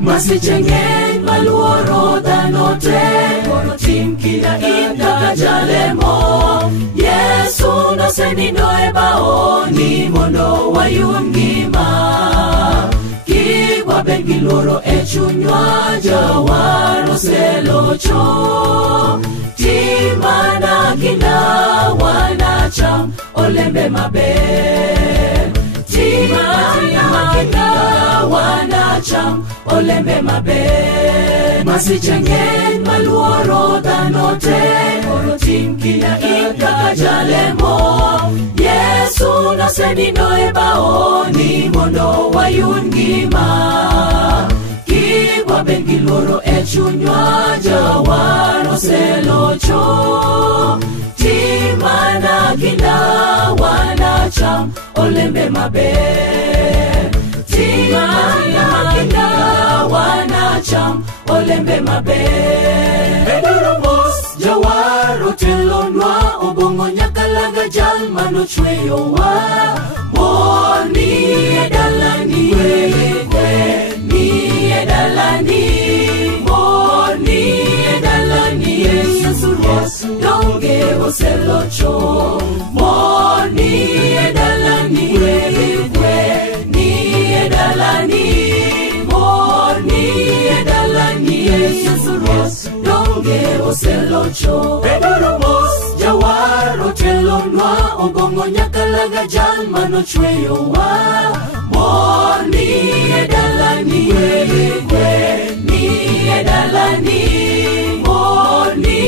Masichengen maluoro dhano te mondo tim kila in kaka jalemo. Yesu nosenindo e baoni mondo wayud ngima. Kik wabed gi luoro e chunywa, jawar oselocho. Tim mana kila wanacham olembe maber. Tim mana kila wanacham olembe maber. Masichengen maluoro dhano te mondo tim kila in kaka jalemo. Yesu nosenindo e baoni mondo wayud ngima. Kik wabed gi luoro e chunywa, jawar oselocho. Tim mana kila wanacham olembe maber. Tim mana kila wanacham olembe maber. Bedoro mos jawar otelonwa obongo nyaka laga jal manochweyowa. Mor ni e dalani kwe ni e dalani. Mor ni e dalani Yesu donge oselocho. Mor ni e dalani kwe ni e dalani. Mor ni e dalani Yesu donge oselocho. Bedoro mos jawar otelonwa obongo nyaka laga jal manochweyowa. Mor ni e dalani kwe ni e dalani. Mor ni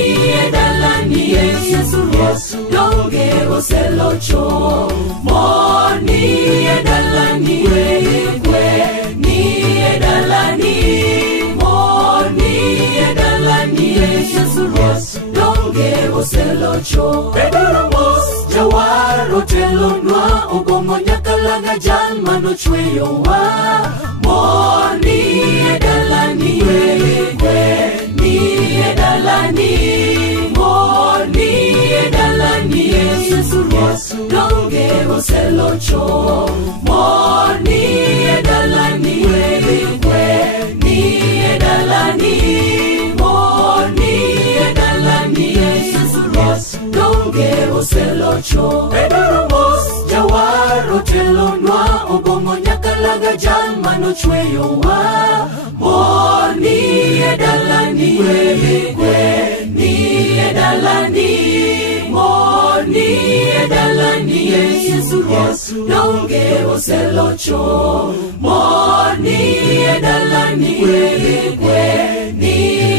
e dalani Yesu donge oselocho. Mor ni e dalani kwe ni e dalani. Mor ni e dalani Yesu donge oselocho. Bedoro mos jawar otelonwa obongo nyaka laga jal manochweyowa. Mor ni e dalani kwe ni e dalani. Mor ni e dalani Yesu donge oselocho. Mor ni e dalani kwe ni e dalani. Mor ni e dalani Yesu donge oselocho. Bedoro mos jawar otelonwa obongo nyaka laga jal manochweyowa. Mor ni e dalani kwe ni e dalani. Mor ni e dalani Yesu donge oselocho. Mor ni e dalani kwe ni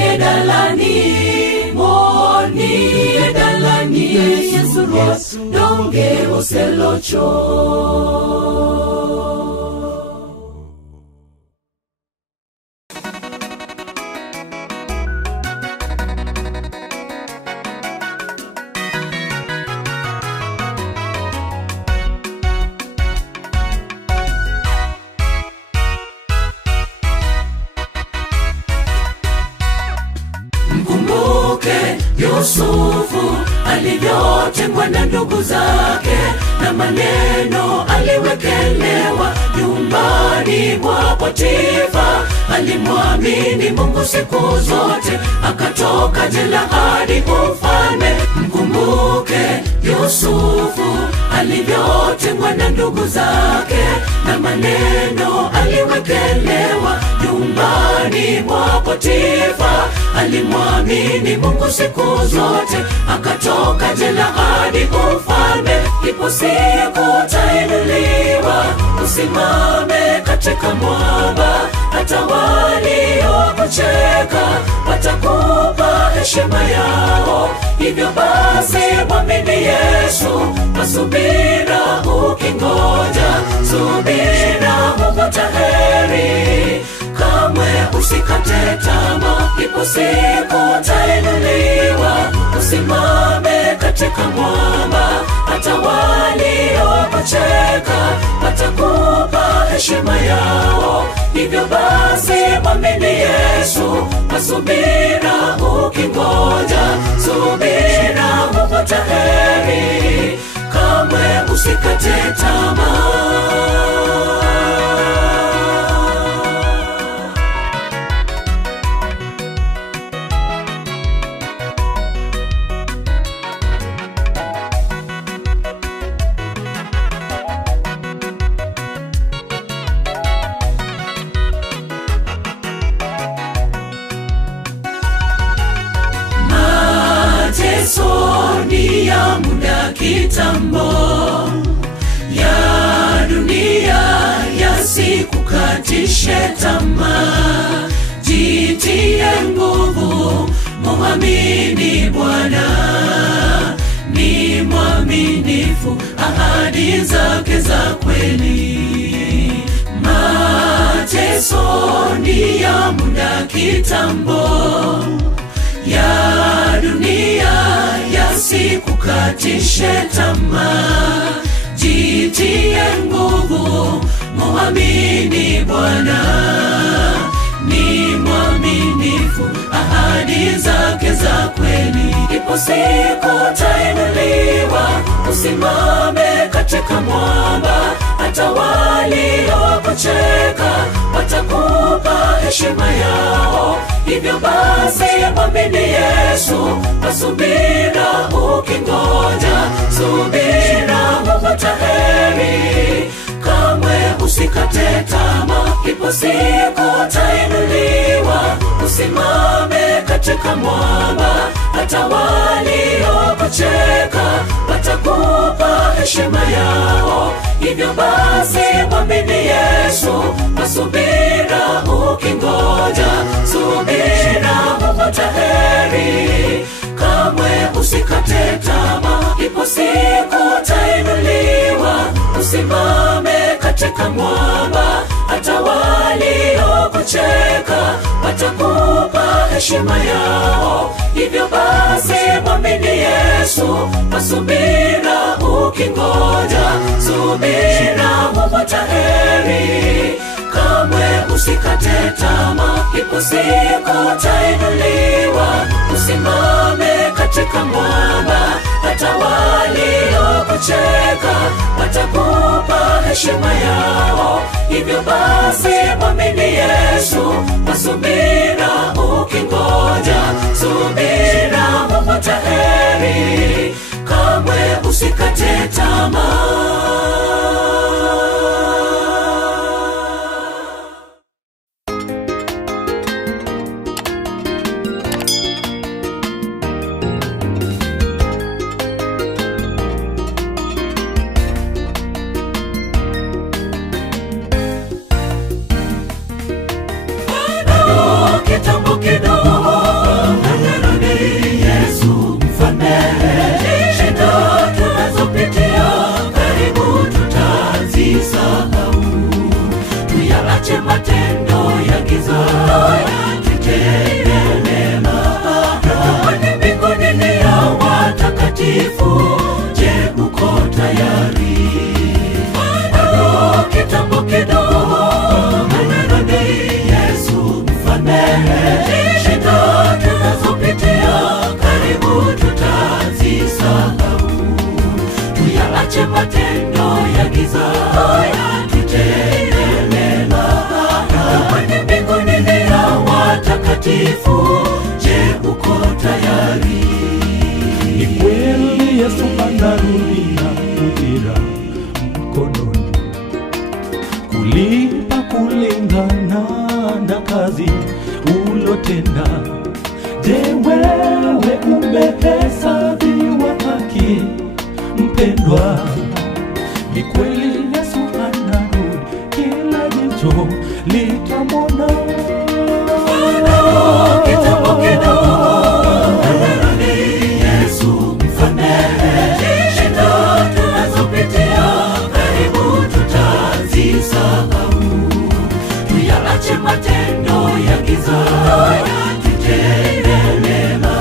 e dalani. Mor ni edalani Yesu donge oselocho. Yusufu alivyotengwa na ndugu zake, na maneno aliwekelewa nyumbani mwa Potifa. Alimwamini Mungu siku zote, akatoka jela hadi ufalme. Mkumbuke Yusufu alivyotengwa na ndugu zake, na maneno aliwekelewa nyumbani mwa Potifa. Alimwamini Mungu siku zote, akatoka jela hadi ufalme. Ipo siku utainuliwa, usimame katika mwamba. Hata waliokucheka watakupa heshima yao. Hivyo basi mwamini Yesu, masubira ukingoja. Subira huvuta heri, kamwe usikate tamaa. Ipo siku utainuliwa, usimame katika mwamba. Hata waliokucheka watakupa heshima yao. Hivyo basi mwamini Yesu, masubira ukingoja. Subira huvuta heri, kamwe usikate tamaa. Ni ya muda kitambo, ya dunia yasikukatishe tamaa. Jitie nguvu, muamini Bwana ni mwaminifu, ahadi zake za kweli. Mateso ni ya muda kitambo, ya dunia yasikukatishe tamaa. Jitie nguvu, muamini Bwana ni mwaminifu, ahadi zake za kweli. Ipo siku utainuliwa, usimame katika mwamba. Hata waliokucheka watakupa heshima yao. Hivyo basi mwamini Yesu, masubira ukingoja. Subira huvuta heri, kamwe usikate tamaa. Ipo siku utainuliwa, usimame katika mwamba. Hata waliokucheka watakupa heshima yao. Hivyo basi mwamini Yesu, masubira ukingoja. Subira huvuta heri, kamwe usikate tamaa. Ipo siku utainuliwa, usimame katika mwamba. Hata waliokucheka watakupa heshima yao. Hivyo basi mwamini Yesu, masubira ukingoja. Subira huvuta heri, kamwe usikate tamaa. Ipo siku utainuliwa, usimame katika mwamba. Hata waliokucheka watakupa heshima yao. Hivyo basi mwamini Yesu, masubira ukingoja. Subira huvuta heri, kamwe usikate tamaa. Kitambo kidogo, anarudi Yesu. matendo ya giza, tutende mema. Kwenye mbinguni ni ya watakatifu, je, uko tayari? Ni kweli Yesu anarudi na ujira mkononi, kulipa kulingana na kazi ulotenda. Je, wewe umehesabiwa haki mpendwa? Ni kweli Yesu anarudi, kila jicho litamwona. Kitambo kidogo anarudi Yesu msamehe. Shida tunazopitia karibu tutazisahau. Tuyaache matendo ya giza, tutende mema.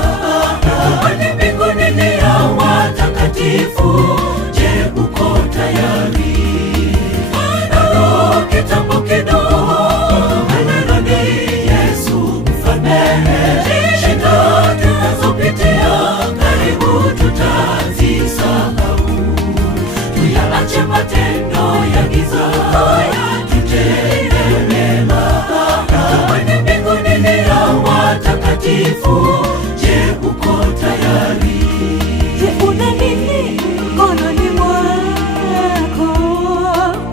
Kwenye mbinguni ni ya watakatifu, je, uko tayari? Kitambo kidogo anarudi Yesu msamehe. Shida tunazopitia karibu tutazisahau. Tuyaache matendo ya giza, tutende mema. Kwenye mbinguni ni ya watakatifu, je, uko tayari? Je, una nini mkononi mwako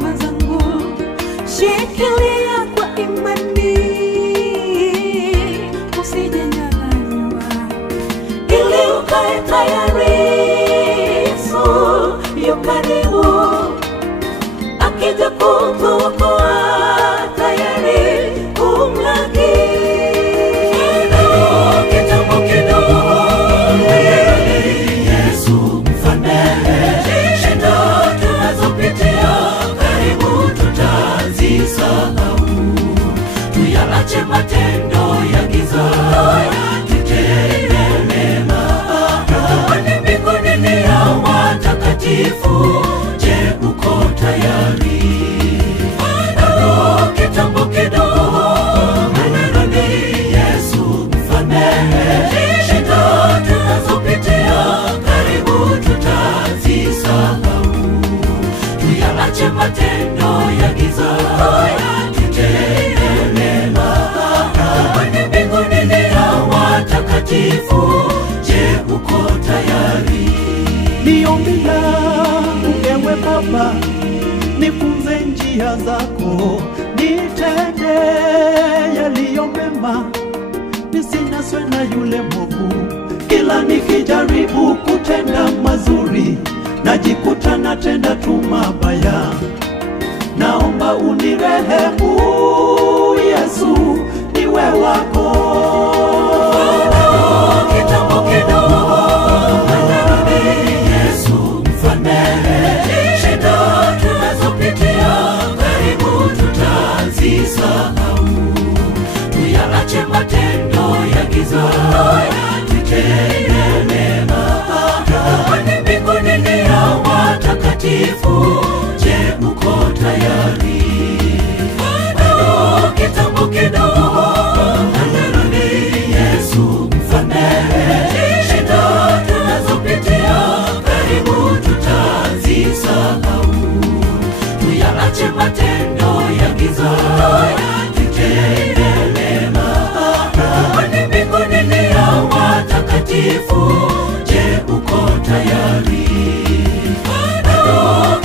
mwenzangu? Shikilia kwa imani, usijenyang'anywa, ili ukae tayari. Yesu yu karibu, akija kukuokoa, tayari kumlaki. Kitambo kidogo Yesu msamehe. Shida tunazopitia karibu tutazisahau. Tuyaache matendo ya giza, tutende mema. Kwenye mbinguni ni ya watakatifu, je, uko tayari? Kitambo kidogo anarudi Yesu msamehe. Shida tunazopitia karibu tutazisahau. Tuyaache matendo ya giza, tutende mema. Kwenye mbinguni ni ya watakatifu, je, uko tayari? Ni ombi langu ewe Baba, nifunze njia zako, nitende yaliyo mema, nisinaswe na yule mwovu. Kila nikijaribu kutenda mazuri, najikuta natenda tu mabaya. Naomba unirehemu Yesu, niwe wako. Kitambo kidogo anarudi Yesu msamehe. Shida tunazopitia karibu tutazisahau. Tuyaache matendo ya giza, tutende mema. Kwenye mbinguni ni ya watakatifu, je, uko tayari? Kitambo kidogo anarudi Yesu msamehe. Shida tunazopitia karibu tutazisahau. Tuyaache matendo ya giza, tutende mema. Kwenye mbinguni ni ya watakatifu, je, uko tayari?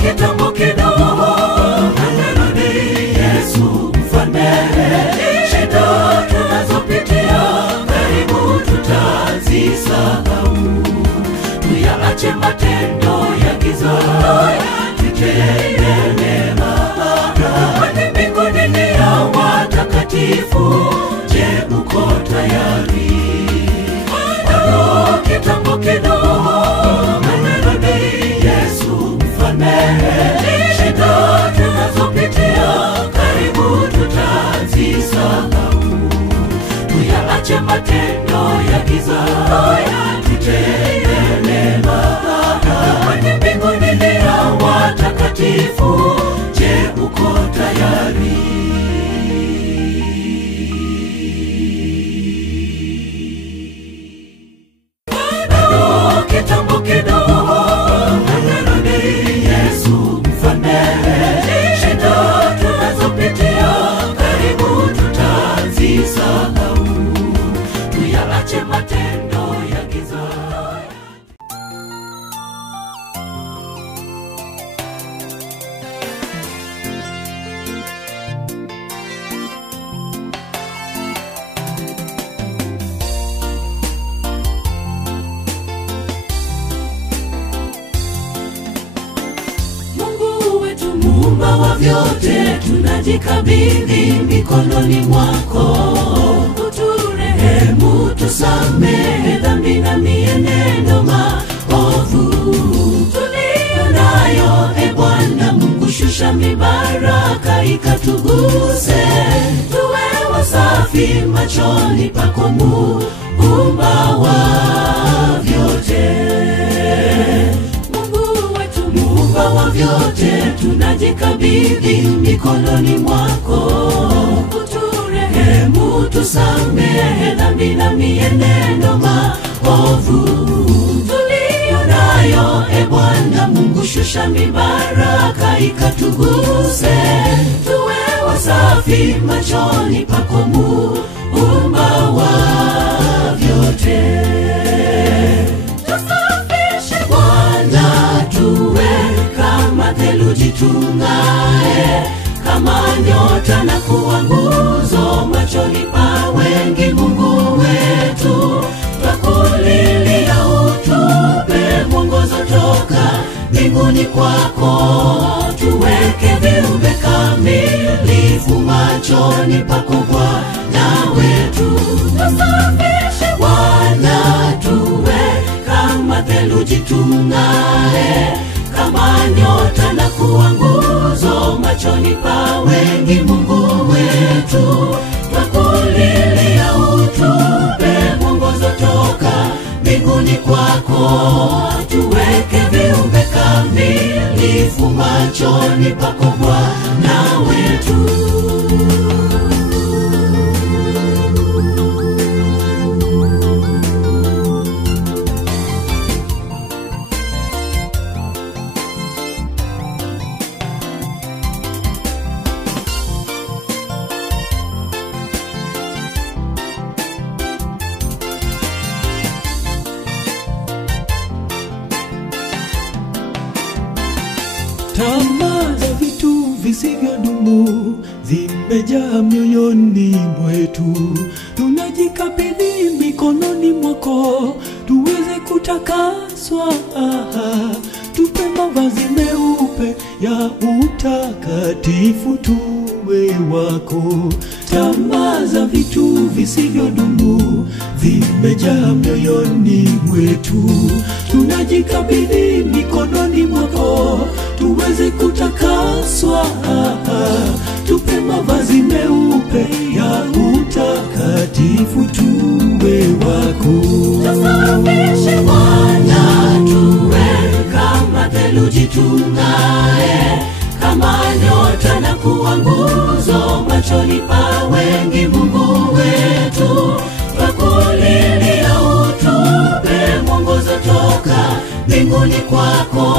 Kitambo kidogo anarudi Yesu msamehe. Shida tunazopitia karibu tutazisahau. Tuyaache matendo ya giza, tutende mema. Kwenye mbinguni ni ya watakatifu, je, uko tayari? Kitambo kidogo anarudi Yesu msamehe. Shida tunazopitia karibu tutazisahau. Tuyaache matendo ya giza, tutende mema. Kwenye mbinguni ni ya watakatifu, je, uko tayari? Kitambo kidogo anarudi Yesu wa vyote, tunajikabidhi mikononi mwako. Uturehemu, tusamehe dhambi na mienendo maovu tuliyo nayo. E Bwana Mungu, shusha mibaraka ikatuguse, tuwe wasafi machoni pako, Muumba wa vyote. Mungu wetu, Muumba wa vyote, tunajikabidhi mikononi mwako. Uturehemu, tusamehe dhambi na mienendo maovu tuliyo nayo. E Bwana Mungu, shusha mibaraka ikatuguse, tuwe wasafi machoni pako, Muumba wa vyote. Tusafishe Bwana, tuwe kama theluji, tung'ae kama nyota na kuwa nguzo machoni pa wengi. Mungu wetu, twakulilia utupe mwongozo toka mbinguni kwako, tuweke viumbe kamilifu machoni pako Bwana wetu. Tusafishe Bwana, tuwe kama theluji, tung'ae kama nyota na kuwa nguzo machoni pa wengi. Mungu wetu, twakulilia utupe mwongozo toka mbinguni kwako, tuweke viumbe kamilifu machoni pako Bwana wetu. Tamaa za vitu visivyodumu zimejaa mioyoni mwetu, tunajikabidhi mikononi mwako, tuweze kutakaswa. Tupe mavazi meupe ya utakatifu, tuwe wako. Tamaa za vitu visivyodumu zimejaa mioyoni mwetu, tunajikabidhi mikononi mwako, tuweze kutakaswa. Tupe mavazi meupe ya utakatifu, tuwe wako. Tusafishe Bwana, tuwe kama theluji, tung'ae kama nyota na kuwa nguzo machoni pa wengi. Mungu wetu, twakulilia utupe mwongozo toka mbinguni kwako,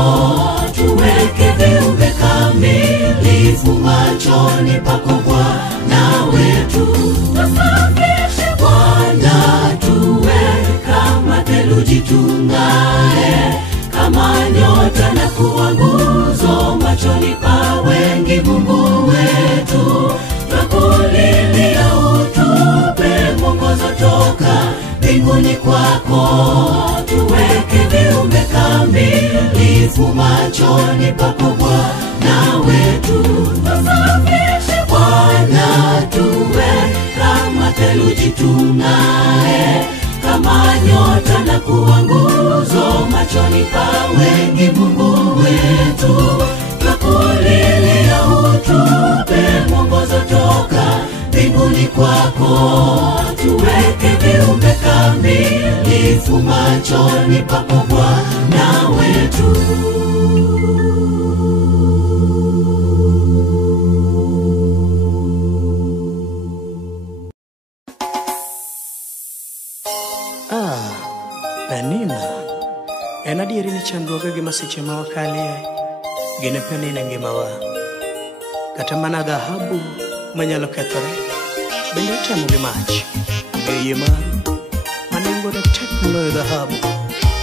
tuweke viumbe kamilifu machoni pako Bwana wetu. Tusafishe Bwana, tuwe kama theluji, tung'ae kama nyota na kuwa nguzo machoni pa wengi. Mungu wetu, twakulilia utupe mwongozo toka mbinguni kwako, tuweke viumbe kamilifu machoni pako Bwana wetu. Tusafishe Bwana, tuwe kama theluji, tung'ae kama nyota na kuwa nguzo machoni pa wengi. Mungu wetu, twakulilia utupe mwongozo toka mbinguni kwako, tuweke viumbe kamilifu machoni pako Bwana wetu. Penina en adieri ni chandruoge gi masiche ma wakalie gin e penina ngimawa. Kata mana dhahabu manyalo kethore bende temo gi mach. Ng'eye maru manengone tek moloyo dhahabu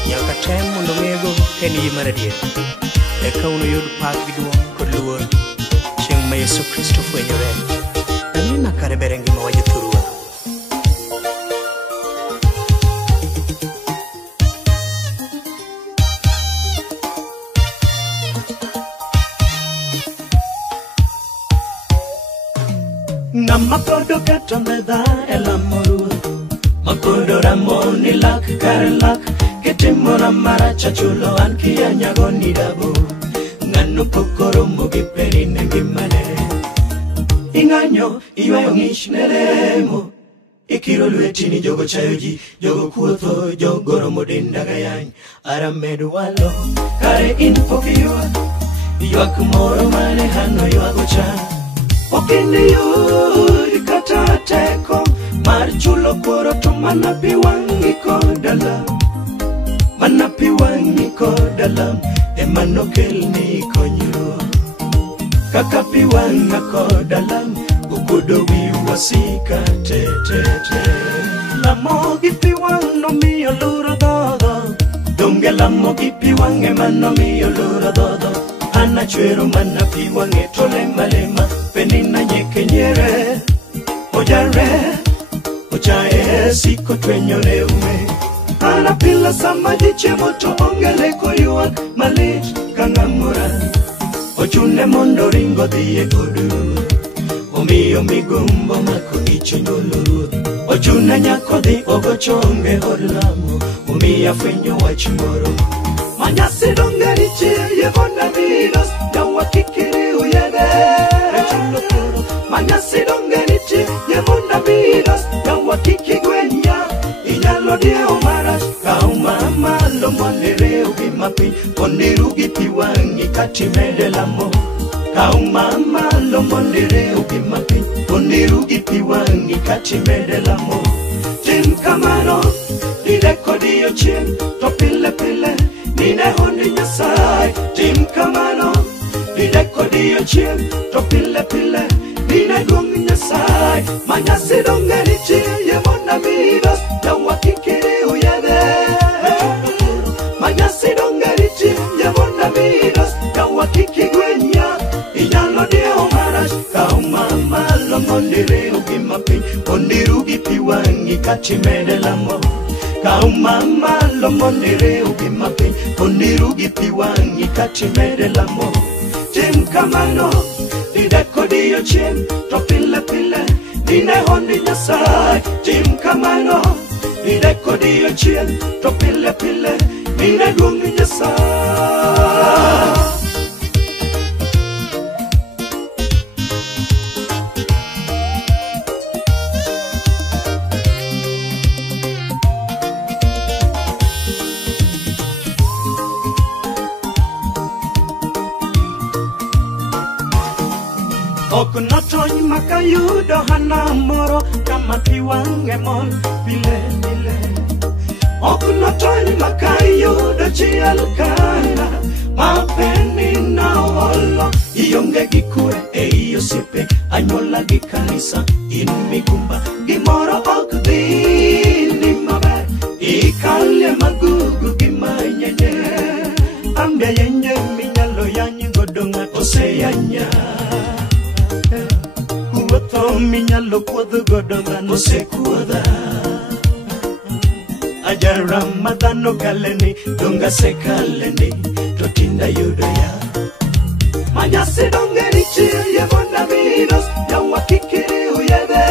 nyaka tem mondo ng'ego en yie mar adier, eka unuyud pak gi duong' kod luor chieng' ma Yesu Kristo fwenyore. Penina kare ber ngimawa jothurwa. Ng'ama podo keto medha e lamo ruoth, mapodo ramoni lak kar lak, kitimora maracha chulo an kianyago ni dabo. Ng'ano pokoromo gi peri ne ngimane, ing'anyo iywayo ng'ich ne remo, ikiro lweti ni jogo chayo ji, jogo kuotho, jogo romo dindaga yany. Aramedu walo, kare in pok ywak moro mane hano ywago cha. Okinde yuri kata teko mar chulo koro, to mana pi wang'i kodala, mana pi wang'i kodala emano kelni konyruok. Kaka pi wang'a kodala ukodo wi wasika te te te. Lamo gi pi wang' nomiyo luro dhodho, donge lamo gi pi wang' ema nomiyo luro dhodho. Ana chwero mana pi wang'e to lema lema, penina nyeke nyere ojare ochae siko twenyore ume. Ana pila sama ji chiemo to onge leko ywak malit ka ng'amora, ochune mondo ringo dhi e odu, omiyo migombo mako ichunyo luruoth. Ochune nyako dhi ogo chonge od lamo, omiyo afwenyo wach moro. Manyasi donge nitie yevona milos, dawa kikiri uyede chulo koro. Manyasi donge nitie yevona milos, dawa kikigwenya inyalo diewo marach. Kao mama lomonere ugi mapi, oniru gi pi wang'i katimede lamo. Kao mama lomonere ugi mapi, oniru gi pi wang'i katimede lamo. Tim kamano ideko dio chien, to pile pile nine hondi Nyasaye. Tim kamano ideko dio chien, to pile pile nine gong Nyasaye. Manyasi donge nitie yevona milos, dawa kikiri uyede. Manyasi donge nitie yevona milos, dawa kikigwenya inyalo diewo marach. Kao mama lomondire ugi mapi, oniru gi pi wang'i katimede lamo. Kao mama lomonire ugi mapi, oniru gi pi wang'i katimede lamo. Tim kamano ideko dio chien, to pile pile nine hondi Nyasaye. Tim kamano ideko dio chien, to pile pile nine gong Nyasaye. Ok notony makayudo hana moro, kama pi wang'e mol pile pile. Ok notony makayudo chiel kana, mapeni na olo. Ionge gi kwe e iyo sipe, anyola gi kanisa in migumba. Gimoro ok dhi ni maber, ikalie magugu gi manyenye. Ambia yenye minyalo yanyi godo ng'ato oseyanya. Kuotho minyalo kuodho godo dhano sekuodha. Ajara madhano kaleni, donga sekaleni, to tinda yudo ya. Manyasi donge nitie yevona milos, dawa kikiri uyede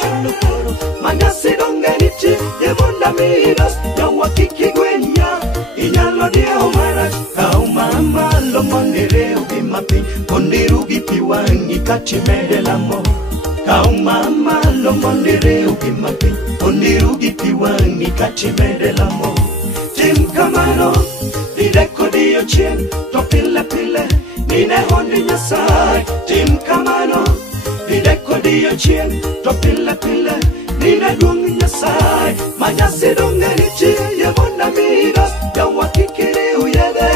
chulo koro. Manyasi donge nitie yevona milos, dawa kikigwenya inyalo diewo marach. Kao mama lomonire ugi mapi, oniru gi pi wang'i katimede lamo. Kao mama lomonire ugi mapi, oniru gi pi wang'i katimede lamo. Tim kamano ideko dio chien, to pile pile nine hondi Nyasaye. Tim kamano ideko dio chien, to pile pile nine gong Nyasaye. Manyasi donge nitie yevona milos, dawa kikiri uyede.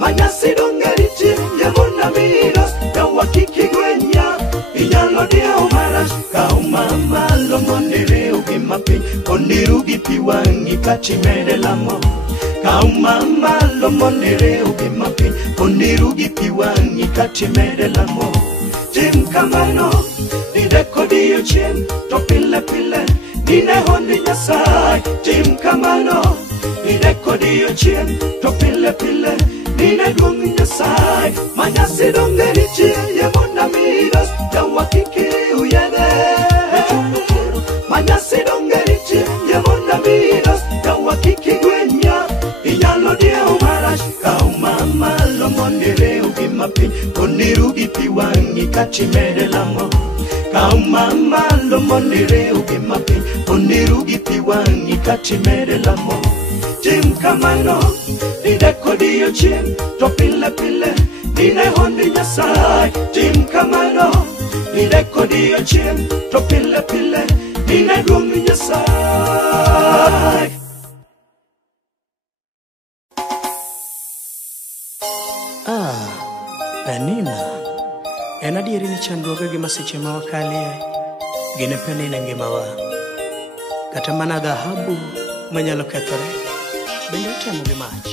Manyasi donge nitie yevona milos, dawa kikigwenya inyalo diewo marach. Kao mama lomonire ugi mapi, oniru gi pi wang'i katimede lamo. Kao mama lomonire ugi mapi, oniru gi pi wang'i katimede lamo. Tim kamano ideko dio chien, to pile pile nine hondi Nyasaye. Tim kamano ideko dio chien, to pile pile nine gong Nyasaye. Manyasi donge nitie yevona milos, dawa mapi oniru gi piwangi katimede lamo kauma lo monireu gi mapi oniru gi piwangi katimede lamo tim kamano ide kodio chien to pile pile ine hondi Nyasaye tim kamano ide kodio chien to pile pile ine duong' Nyasaye. Penina en adieri ni chandruoge gi masiche ma wakalie gine penina ngimawa kata mana dhahabu manyalo kethore bende temo gi mach.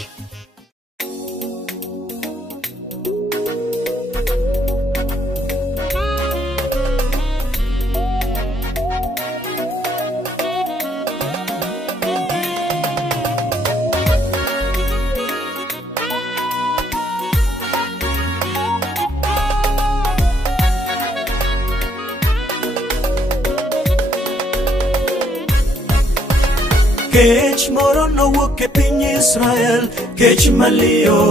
Kech moro nowuok e piny Israel, kech malio.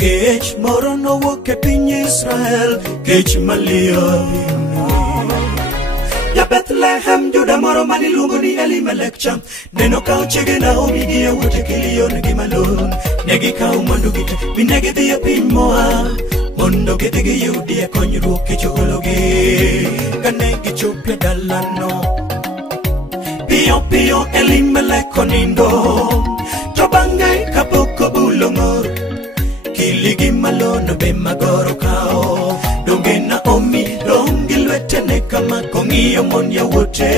Kech moro nowuok e piny Israel, kech malio. Ya Bethlehem Juda moro maniluongo ni Elimelech cham neno ka ochege Naomi gi yawuote Kilion gi Malon ne gikawo mwandu gi te mi ne gidhi e piny Moab mondo gidhi giyudie konyruok e chokologi. Kane gichopo e dalano Pio pio Elimelech onindo to bang'e kapok obulo ng'or Kiligi Malon be magoro kao donge Naomi dong gi lwetene kama kong'iyo mon yawuote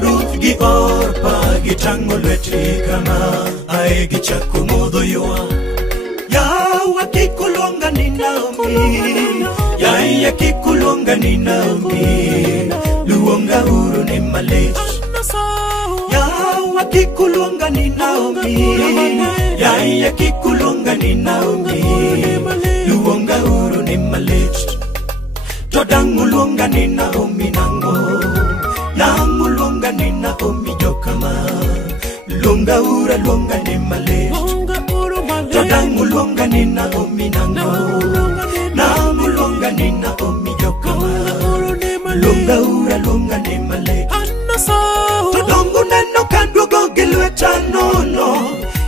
Ruth gi Orpa gitang'o lwetgi kama ae gichako modho ywa yawa kikuluonga ni Naomi yaya kikuluonga ni Naomi luonga uru ni malich Kikuluonga ni Naomi yaya kikuluonga ni Naomi luonga uru ni malich to dang uluonga ni Naomi nang uluonga ni Naomi jokama luonga ura luonga ni malich to dang uluonga ni Naomi nang uluonga ni Naomi jokama luonga ura luonga ni malich to dongo neno kanduogo gi lweta nono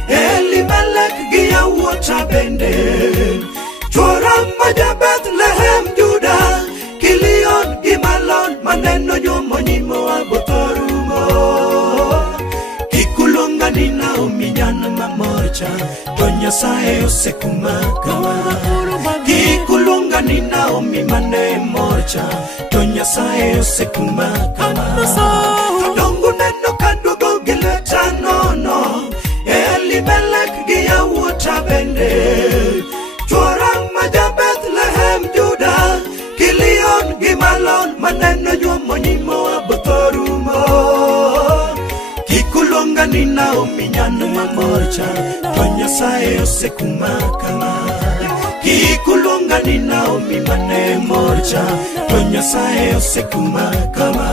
Elimelech gi yawuota bende chwora ma ja Bethlehem Juda Kilion gi Malon maneno nyuomo nyimo abotorumo kikuluonga ni Naomi nyan mamorcha to Nyasaye osekuma kama kikuluonga ni Naomi mane morcha to Nyasaye osekuma kama dongo neno kanduogo gi lweta nono Elimelech gi yawuota bende chwora ma ja Bethlehem Juda Kilion gi Malon maneno nyuomo nyimo abotorumo kikuluonga ni Naomi nyan mamorcha to Nyasaye osekuma kama kikuluonga ni Naomi mane morcha to Nyasaye osekuma kama.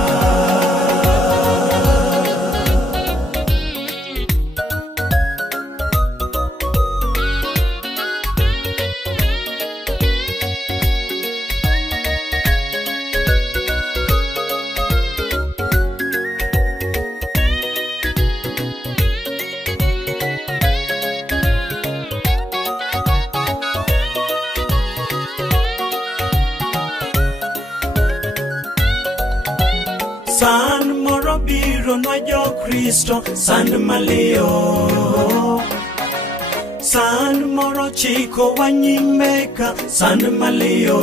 San moro biro no jo Kristo san malio San moro chiko wanyimeka san malio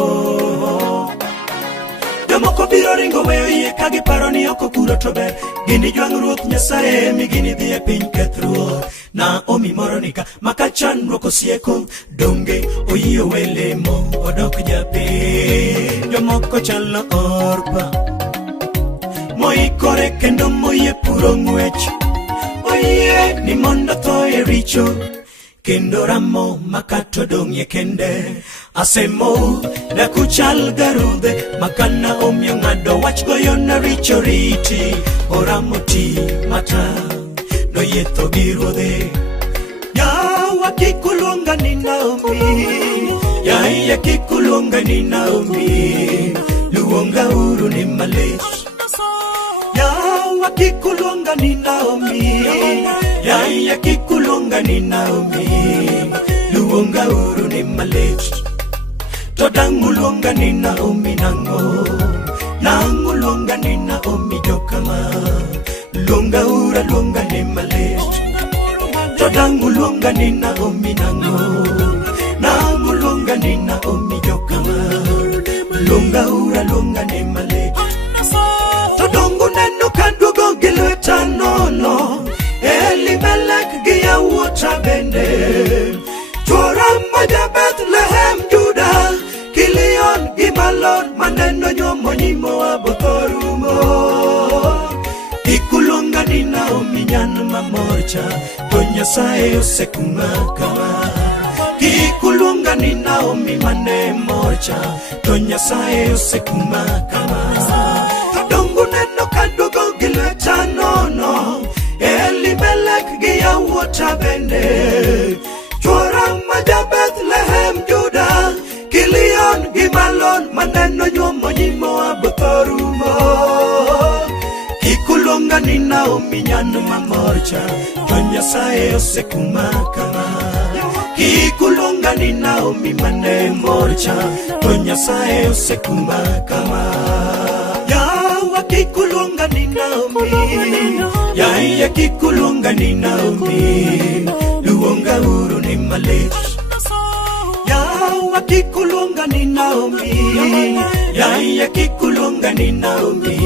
Jomoko biro ringo weyo yie ka giparo ni oko kuro to ber gini jwang' Ruoth Nyasaye mi gini dhi e piny kethruok Naomi moro nika maka chandruok osieko donge oyie welemo odok japiny Jomoko chalo Orpa moikore kendo moye puro ng'wech oye ni mondo tho e richo kendo ramo makato dong'ye kende asemo dakuchal garudhe makana omiyo ng'ado wach goyo na richo riti oramo ti mata noyetho gi ruodhe wakikuluonga ni Naomi, yaya kikuluonga ni Naomi, luonga uru ni malit. Ya wakikuluonga ni Naomi, yaya kikuluonga ni Naomi, luonga uru ni malit. Todanguluonga ni Naomi nango, nanguluonga ni Naomi jokama, luonga ura luonga ni malit. Todanguluonga ni Naomi nango, nanguluonga ni Naomi jokama, luonga ura luonga ni malit. Todongo neno kaduogo gilweta nono, Elimelech gi yawuota bende, chwora maja Bethlehem Juda, Kilion gi Malon maneno nyomo nyimo abotorumo. Kikuluonga ni Naomi nyan mamorcha, to Nyasaye osekuma kama. Kikuluonga ni Naomi mane morcha, to Nyasaye osekuma kama. Todongo neno kaduogo gilweta nono, Elimelech gi yawuota bende, chwora maja Bethlehem Juda, Kilion gi Malon maneno nyomo nyimo abotorumo. Kikuluonga ni Naomi nyan mamorcha, to Nyasaye osekuma kama. Kikuluonga ni Naomi mane morcha, to Nyasaye osekuma kama. Yawa kikuluonga ni Naomi, yaya kikuluonga ni Naomi, luonga uru ni malit. Yawa kikuluonga ni Naomi, yaya kikuluonga ni Naomi,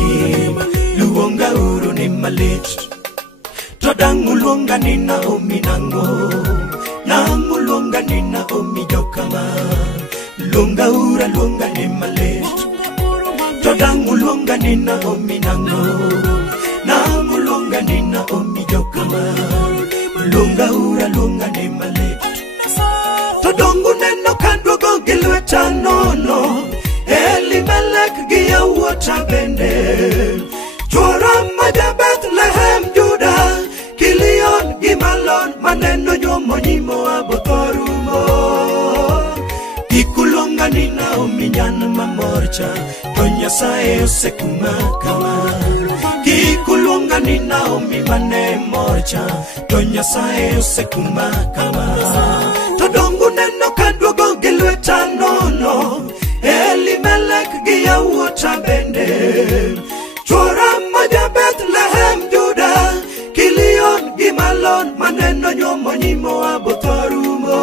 luonga uru ni malit. Todanguluonga ni Naomi nango, nanguluonga ni Naomi jokama, luonga ura luonga ni malit. Todanguluonga ni Naomi nango, nanguluonga ni Naomi jokama, luonga ura luonga ni malit. Todongo neno kaduogo gilweta nono, Elimelech gi yawuota bende, chwora maja Bethlehem Juda, Kilion gi Malon maneno nyomo nyimo abotorumo. Kikuluonga ni Naomi nyan mamorcha, to Nyasaye osekuma kama. Kikuluonga ni Naomi mane morcha, to Nyasaye osekuma kama. Todongo neno kaduogo gilweta nono, Elimelech gi yawuota bende, chwora maja Bethlehem Juda, Kilion gi Malon maneno nyomo nyimo abotorumo.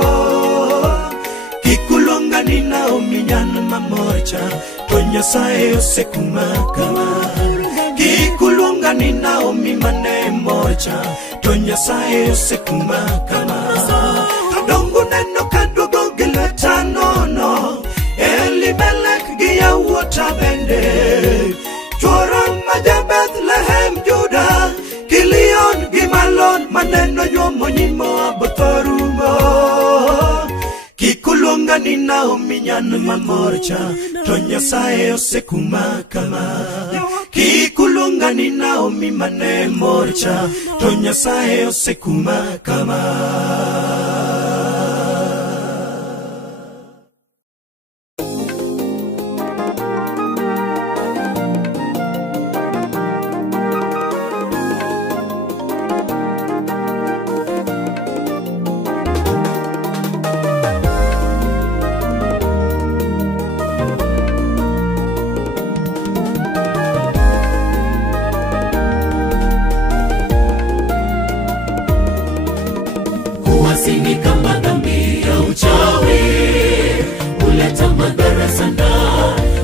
Kikuluonga ni Naomi nyan mamorcha, to Nyasaye osekuma kama. Kikuluonga ni Naomi mane morcha, to Nyasaye osekuma kama. Todongo neno kaduogo gilweta nono, Elimelech gi yawuota bende, chwora maja Bethlehem Juda, Kilion gi Malon maneno nyomo nyimo abotorumo. Kikuluonga ni Naomi nyan mamorcha, to Nyasaye osekuma kama. Kikuluonga ni Naomi mane morcha, to Nyasaye osekuma kama. Kuwasini kama dhambi ya uchawi, huleta madhara sana,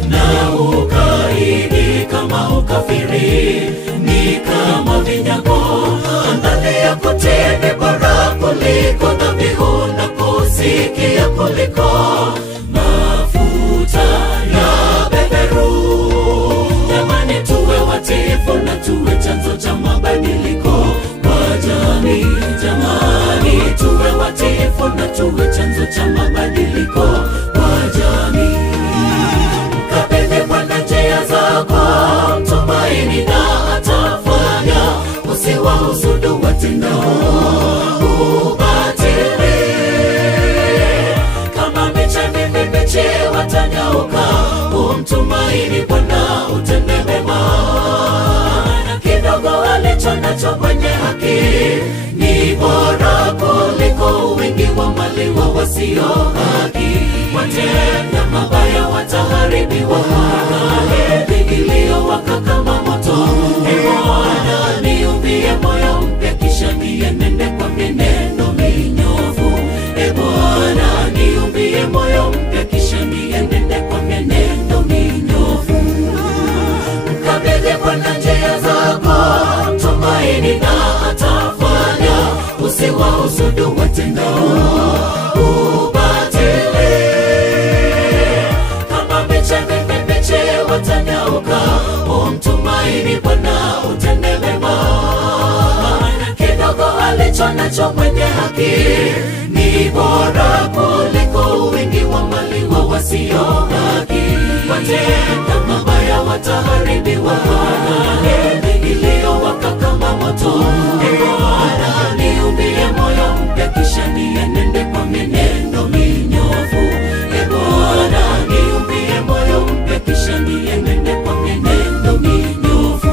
na ukaidi kama ukafiri, ni kama vinyago. Andani ya kutini bora kuliko dhabihu, na kusikia kuliko mafuta ya beberu. Jamani tuwe watiifu na tuwe chanzo cha mabadiliko kwa jamii. Jamani tuwe watiifu na tuwe chanzo cha mabadiliko kwa jamii. Mkabidhi Bwana njia zako, mtumaini na atafanya. Usiwahusudu watendao ubatili, umtumaini Bwana utende mema. Na kidogo alicho nacho mwenye haki ni bora kuliko wingi wa mali wa wasio haki. Watenda mabaya wataharibiwa na heri iliyowaka kama moto. Bwana niumbie moyo mpya kisha nienende kwa mienendo minyofu. Bwana niumbie moyo mpya kisha nienende kwa mienendo minyofu. Mkabidhi Bwana njia zako, tumaini na atafanya. Usiwahusudu watendao ubatili, kama miche mibichi watanyauka. Umtumaini Bwana utende mema. Maana kidogo alicho nacho mwenye haki ni bora kuliko wingi wa mali wa wasio haki. Watenda mabaya wataharibiwa na heri iliyowaka kama moto. Bwana niumbie moyo mpya kisha nienende kwa mienendo minyofu. Bwana niumbie moyo mpya kisha nienende kwa mienendo minyofu.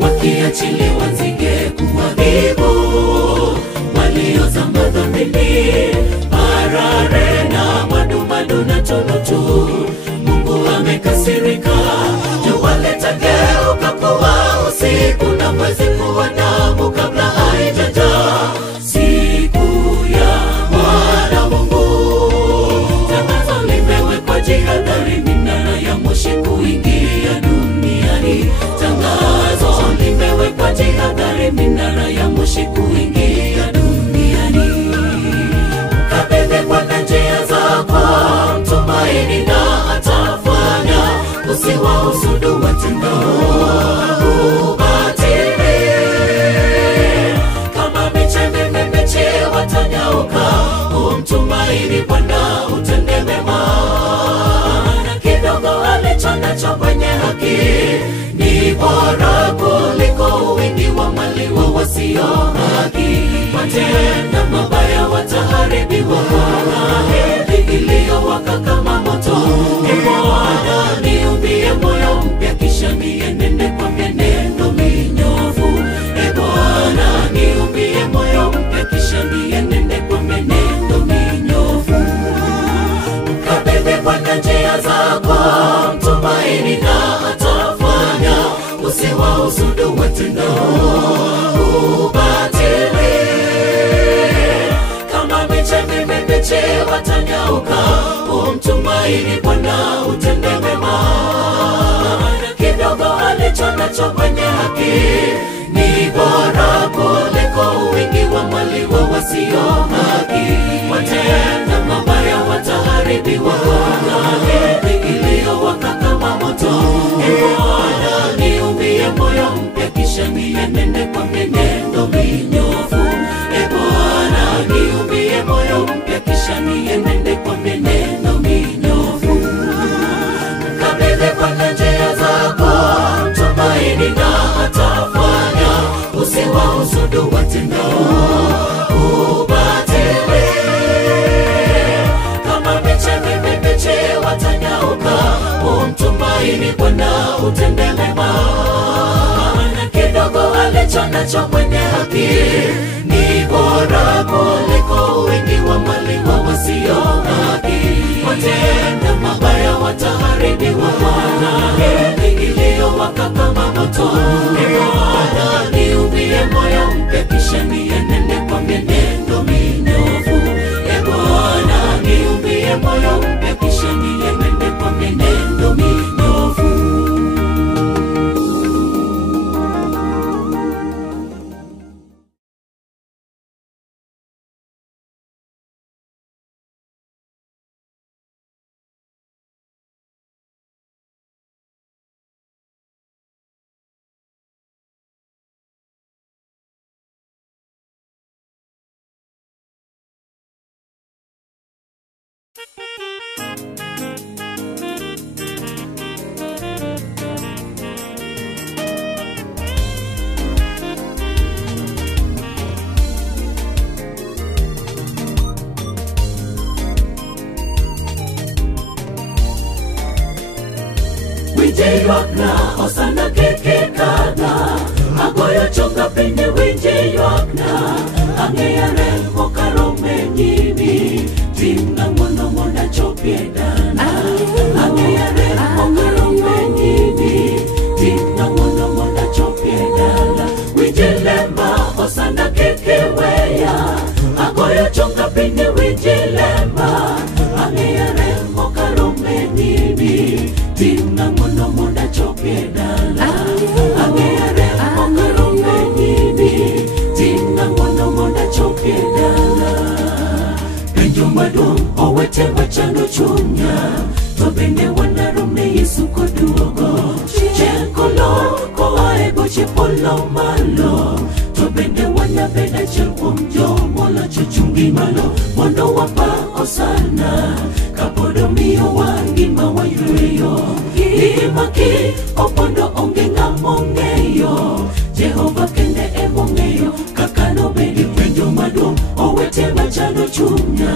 Wakiachiliwa nzige kuadhibu waliozama dhambini, parare na madumadu na tunutu. Mungu amekasirika, jua litageuka kuwa usiku na mwezi kuwa damu kabla haijajaa siku ya Bwana Mungu. Tangazo limewekwa jihadhari, minara ya moshi kuingia duniani. Tangazo limewekwa jihadhari, minara ya moshi kuingia duniani. Mkabidhi Bwana njia zako, mtumaini na atafanya. Usiwahusudu watendao ubatili, kama miche mibichi watanyauka. Umtumaini Bwana utende mema. Na kidogo alicho nacho mwenye haki ni bora kuliko wingi wa mali wa wasio haki. Watenda mabaya wataharibiwa na heri iliyowaka kama moto. Bwana niumbie moyo mpya kisha nienende kwa mienendo minyofu. Bwana niumbie moyo mpya kisha nienende kwa mienendo minyofu. Mkabidhi Bwana njia zako, mtumaini na atafanya. Usiwahusudu watendao ubatili, kama miche mibichi watanyauka. Umtumaini Bwana utende mema. Na kidogo alicho nacho mwenye haki ni bora kuliko wingi wa mali wa wasio haki. Watenda mabaya wataharibiwa na heri iliyowaka kama moto. Bwana niumbie moyo mpya kisha nienende kwa mienendo minyofu. Bwana niumbie moyo mpya kisha nienende kwa mienendo minyofu. Mkabidhi Bwana njia zako, mtumaini na atafanya. Usiwahusudu watendao ubatili, kama miche mibichi watanyauka. Umtumaini Bwana utende mema. Na kidogo alicho nacho mwenye haki ni bora kuliko wingi wa mali wa wasio haki. Watenda mabaya wataharibiwa na heri iliyowaka kama moto. Bwana niumbie moyo mpya kisha nienende kwa mienendo minyofu. Bwana niumbie moyo mpya kisha nienende kwa mienendo minyofu. Winje yuakna osana keke kada agoyo chonga pinye winje yuakna angeyare mokarome nyimi timna mono mona chopie dana angeyare mokarome nyimi timna mono mona chopie dana winje lemba osana keke weya agoyo chonga pinye winje lemba angeyare mokarome nyimi timna mono mona chopie dala angeyare mokarome nyimi timna mono mona chopie dala penjo madung owete machando chunya to bende wanarome Yesu koduogo chekolo ko aeboche polo malo to bende wanabeda chelkom jomola chuchungi malo mondo wapa osana kapodo miyo wangi mawayueyo imaki opondo onge ngamongeyo Jehova kende emongeyo kakano bedi penjo madung owete machano chunya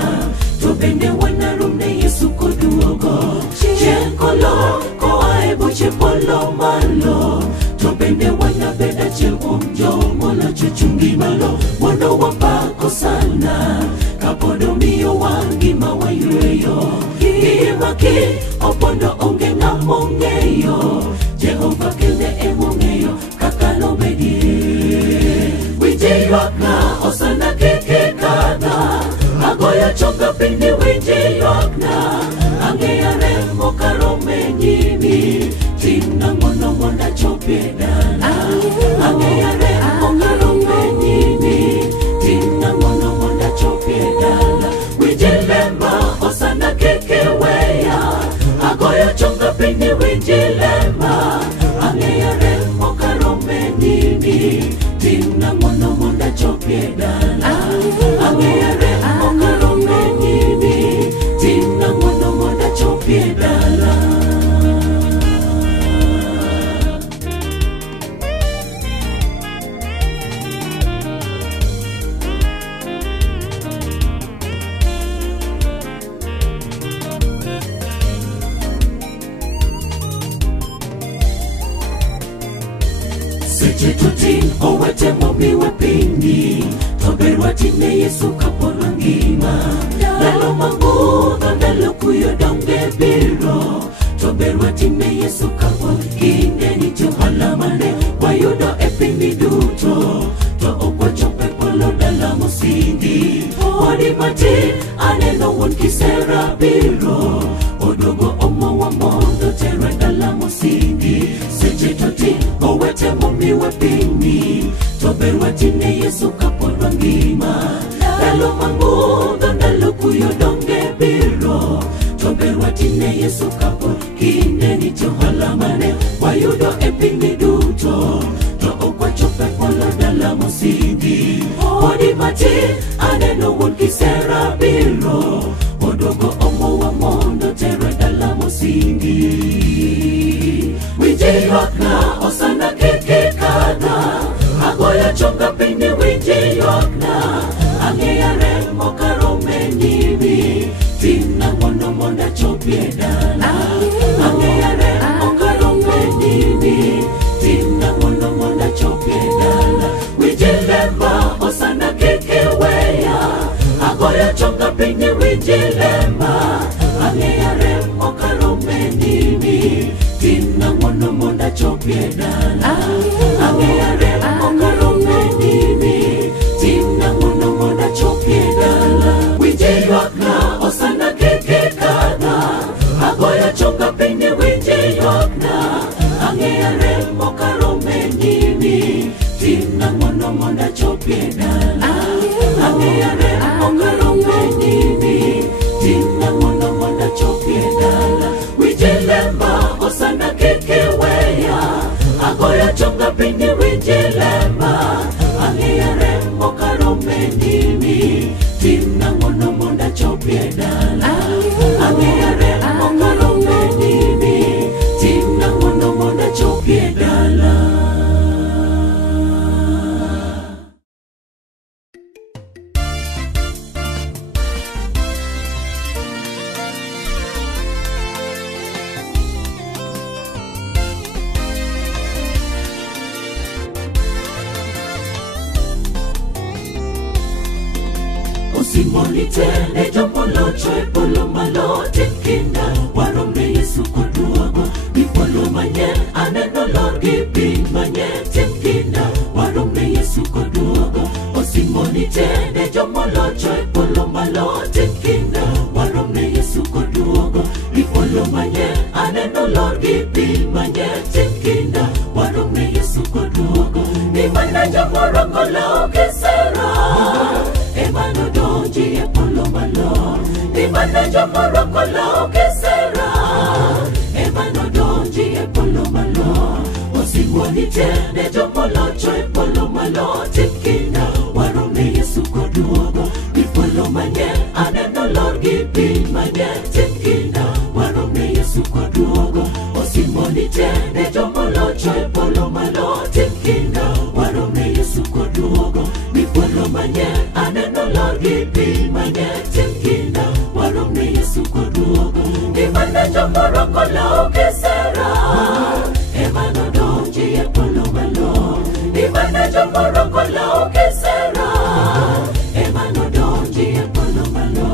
to bende wanarumne Yesu koduogo chekolo ko aeboche polo malo to bende wanabeda chelkom jomola chuchungi malo mondo wapako sana kapodo miyo wangi mawayueyo imaki opondo onge ngamongeyo Jehova kende emongeyo kakano bedie winje yuakna osana keke kada agoyo chonga pinye winje yuakna angeyare mokarome nyimi timna mono mona chopie dana angeyare mokarome nyimi timna mono mona chopie dana winje lemba osana keke weya agoyo chonga pinye winje lemba angeyare mokarome nyimi timna mono mona chopie dana angeyare mokarome nyimi timna mono mona chopie dana Seche tutin owete momiwe pingi toberwa tine Yesu kapolo ngima Lalo mangudho ndalo kuyo donge biro toberwa tine Yesu kapolo kinde ni johala mane wayudo e pingi duto to okwachope polo dala mosindi Odi mati aneno won kisera biro odogo omo wa mondo tere dala mosindi Seche tutin owete momiwe pingi toberwa tine Yesu kapolo ngima Lalo mangudho ndalo kuyo donge biro toberwa tine Yesu kapolo kinde ni johala mane wayudo e pingi duto to okwachope polo dala mosindi Odi mati aneno won kisera biro odogo omo wa mondo tere dala mosindi winje yuakna osana keke kada agoyo chonga pinye winje yuakna angeyare mokarome nyimi timna mono mona chopie dala angeyare mokarome nyimi timna mono mona chopie dala winje lemba osana keke weya agoyo chonga pinye winje lemba angeyare mokarome nyimi timna mono mona chopie dala angeyare mokarome nyimi timna mono mona chopie dala winje yuakna osana keke kada agoyo chonga pinye winje yuakna angeyare mokarome nyimi timna mono mona chopie dala angeyare mokarome nyimi timna mono mona chopie dala winje lemba osana keke weya agoyo chonga pinye winje lemba angeyare mokarome nyimi timna mono mona chopie dala Osimonite ne jomolo choe polo malo tinkinda waromne Yesu koduogo ni polo manye aneno lorgi pin manye tinkinda waromne Yesu koduogo Osimonite ne jomolo choe polo malo tinkinda waromne Yesu koduogo ni polo manye aneno lorgi pin manye tinkinda waromne Yesu koduogo ni mana jomoro kolo kesera Emano donji e polo malo Imana jomoro kolo kesera Emano donji e polo malo Osimonite ne jomolo choe polo malo Tinkinda warome Yesu koduogo Ni polo manye aneno lorgi pin manye Tinkinda warome Yesu koduogo Osimonite ne jomolo choe polo malo Tinkinda warome Yesu koduogo Ni polo manye aneno lorgi pin manye Tinkinda warome Yesu koduogo Imana jomoro kolo kesera Emano donji e polo malo Imana jomoro kolo kesera Emano donji e polo malo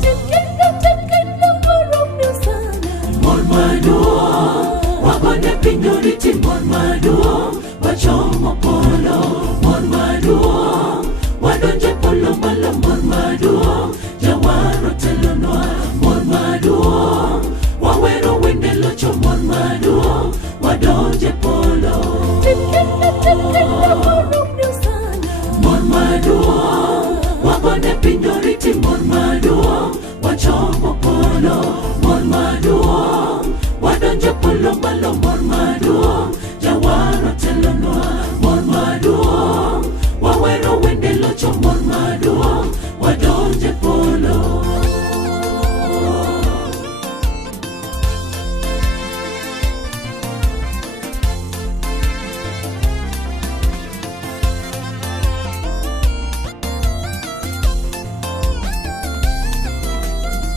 Tinkinda warome sana Mon maduong Wagone pinyoriti mon maduong Wachomo polo mon maduong Wadonje polo malo mon maduong Jawaro telonwa mon maduong Wawero wende locho mon maduong Wadonje polo Tinkinda warumyo sana Mon maduong Wagone pinyoriti mon maduong Wachomo polo mon maduong Wadonje polo malo mon maduong Jawaro telonwa mon maduong Wawero wende locho mon maduong Wadonje polo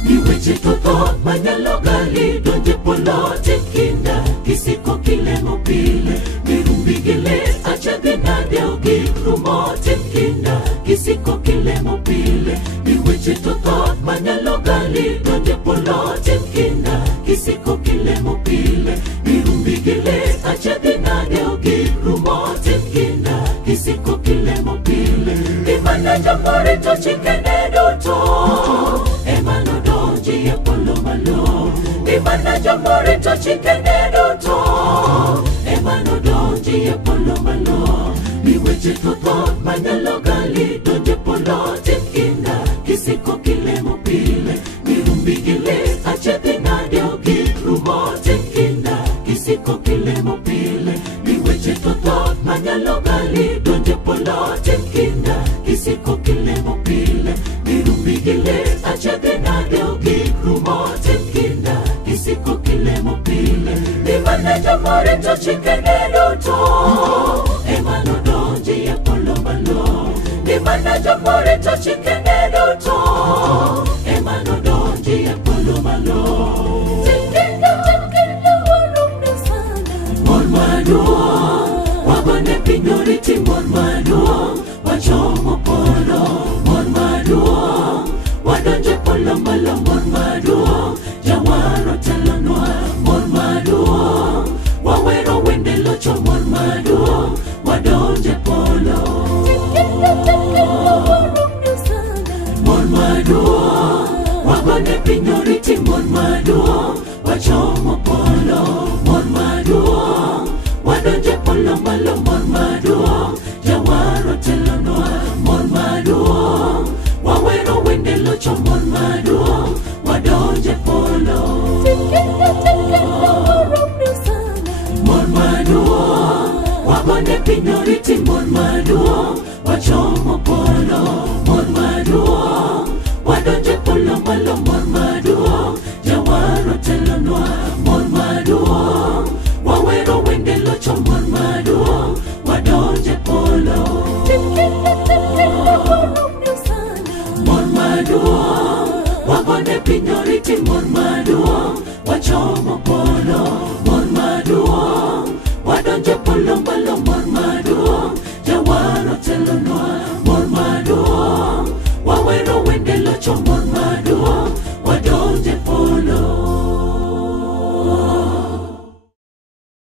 Niweche toto manyalo gali donje polo tinkinda Kisiko kilemo pile Nirumbigile achadhi nadeo gikrumo tinkinda Kisiko kilemo pile Niweche toto manyalo gali donje polo tinkinda Kisiko kilemo pile Nirumbigile achadhi nadeo gikrumo tinkinda Kisiko kilemo pile Imana jamorito chikene doto Emano donji e polo malo Imana jamorito chikene doto Emano donji e polo malo Niweche toto manyalo gali donje polo tinkinda Kisiko kilemo pile Nirumbigile achedhi nadeo gikrumo tinkinda Kisiko kilemo pile Niweche toto manyalo gali donje polo tinkinda Kisiko kilemo pile Nirumbigile achedhi nadeo gikrumo tinkinda Kisiko kilemo pile Imana jamorito chikene doto Emano donji e polo malo Imana jamorito chikene doto Emano donji e polo malo Tinkinda warumyo sana Mon maduong Wagone pinyoriti mon maduong Wachomo polo mon maduong Wadonje polo malo mon maduong Jawaro telonwa mon maduong Wawero wende locho mon maduong Wadonje polo Tinkinda warumyo sana Mon maduong Wagone pinyoriti mon maduong Wachomo polo mon maduong Wadonje polo malo mon maduong Jawaro telonwa mon maduong Wawero wende locho mon maduong Wadonje polo Tinkinda warumyo sana Mon maduong Wagone pinyoriti mon maduong Wachomo polo mon maduong Wadonje polo malo mon maduong Jawaro telonwa mon maduong Wawero wende locho mon maduong Wadonje polo Tinkinda warumyo sana Mon maduong Wagone pinyoriti mon maduong Wachomo polo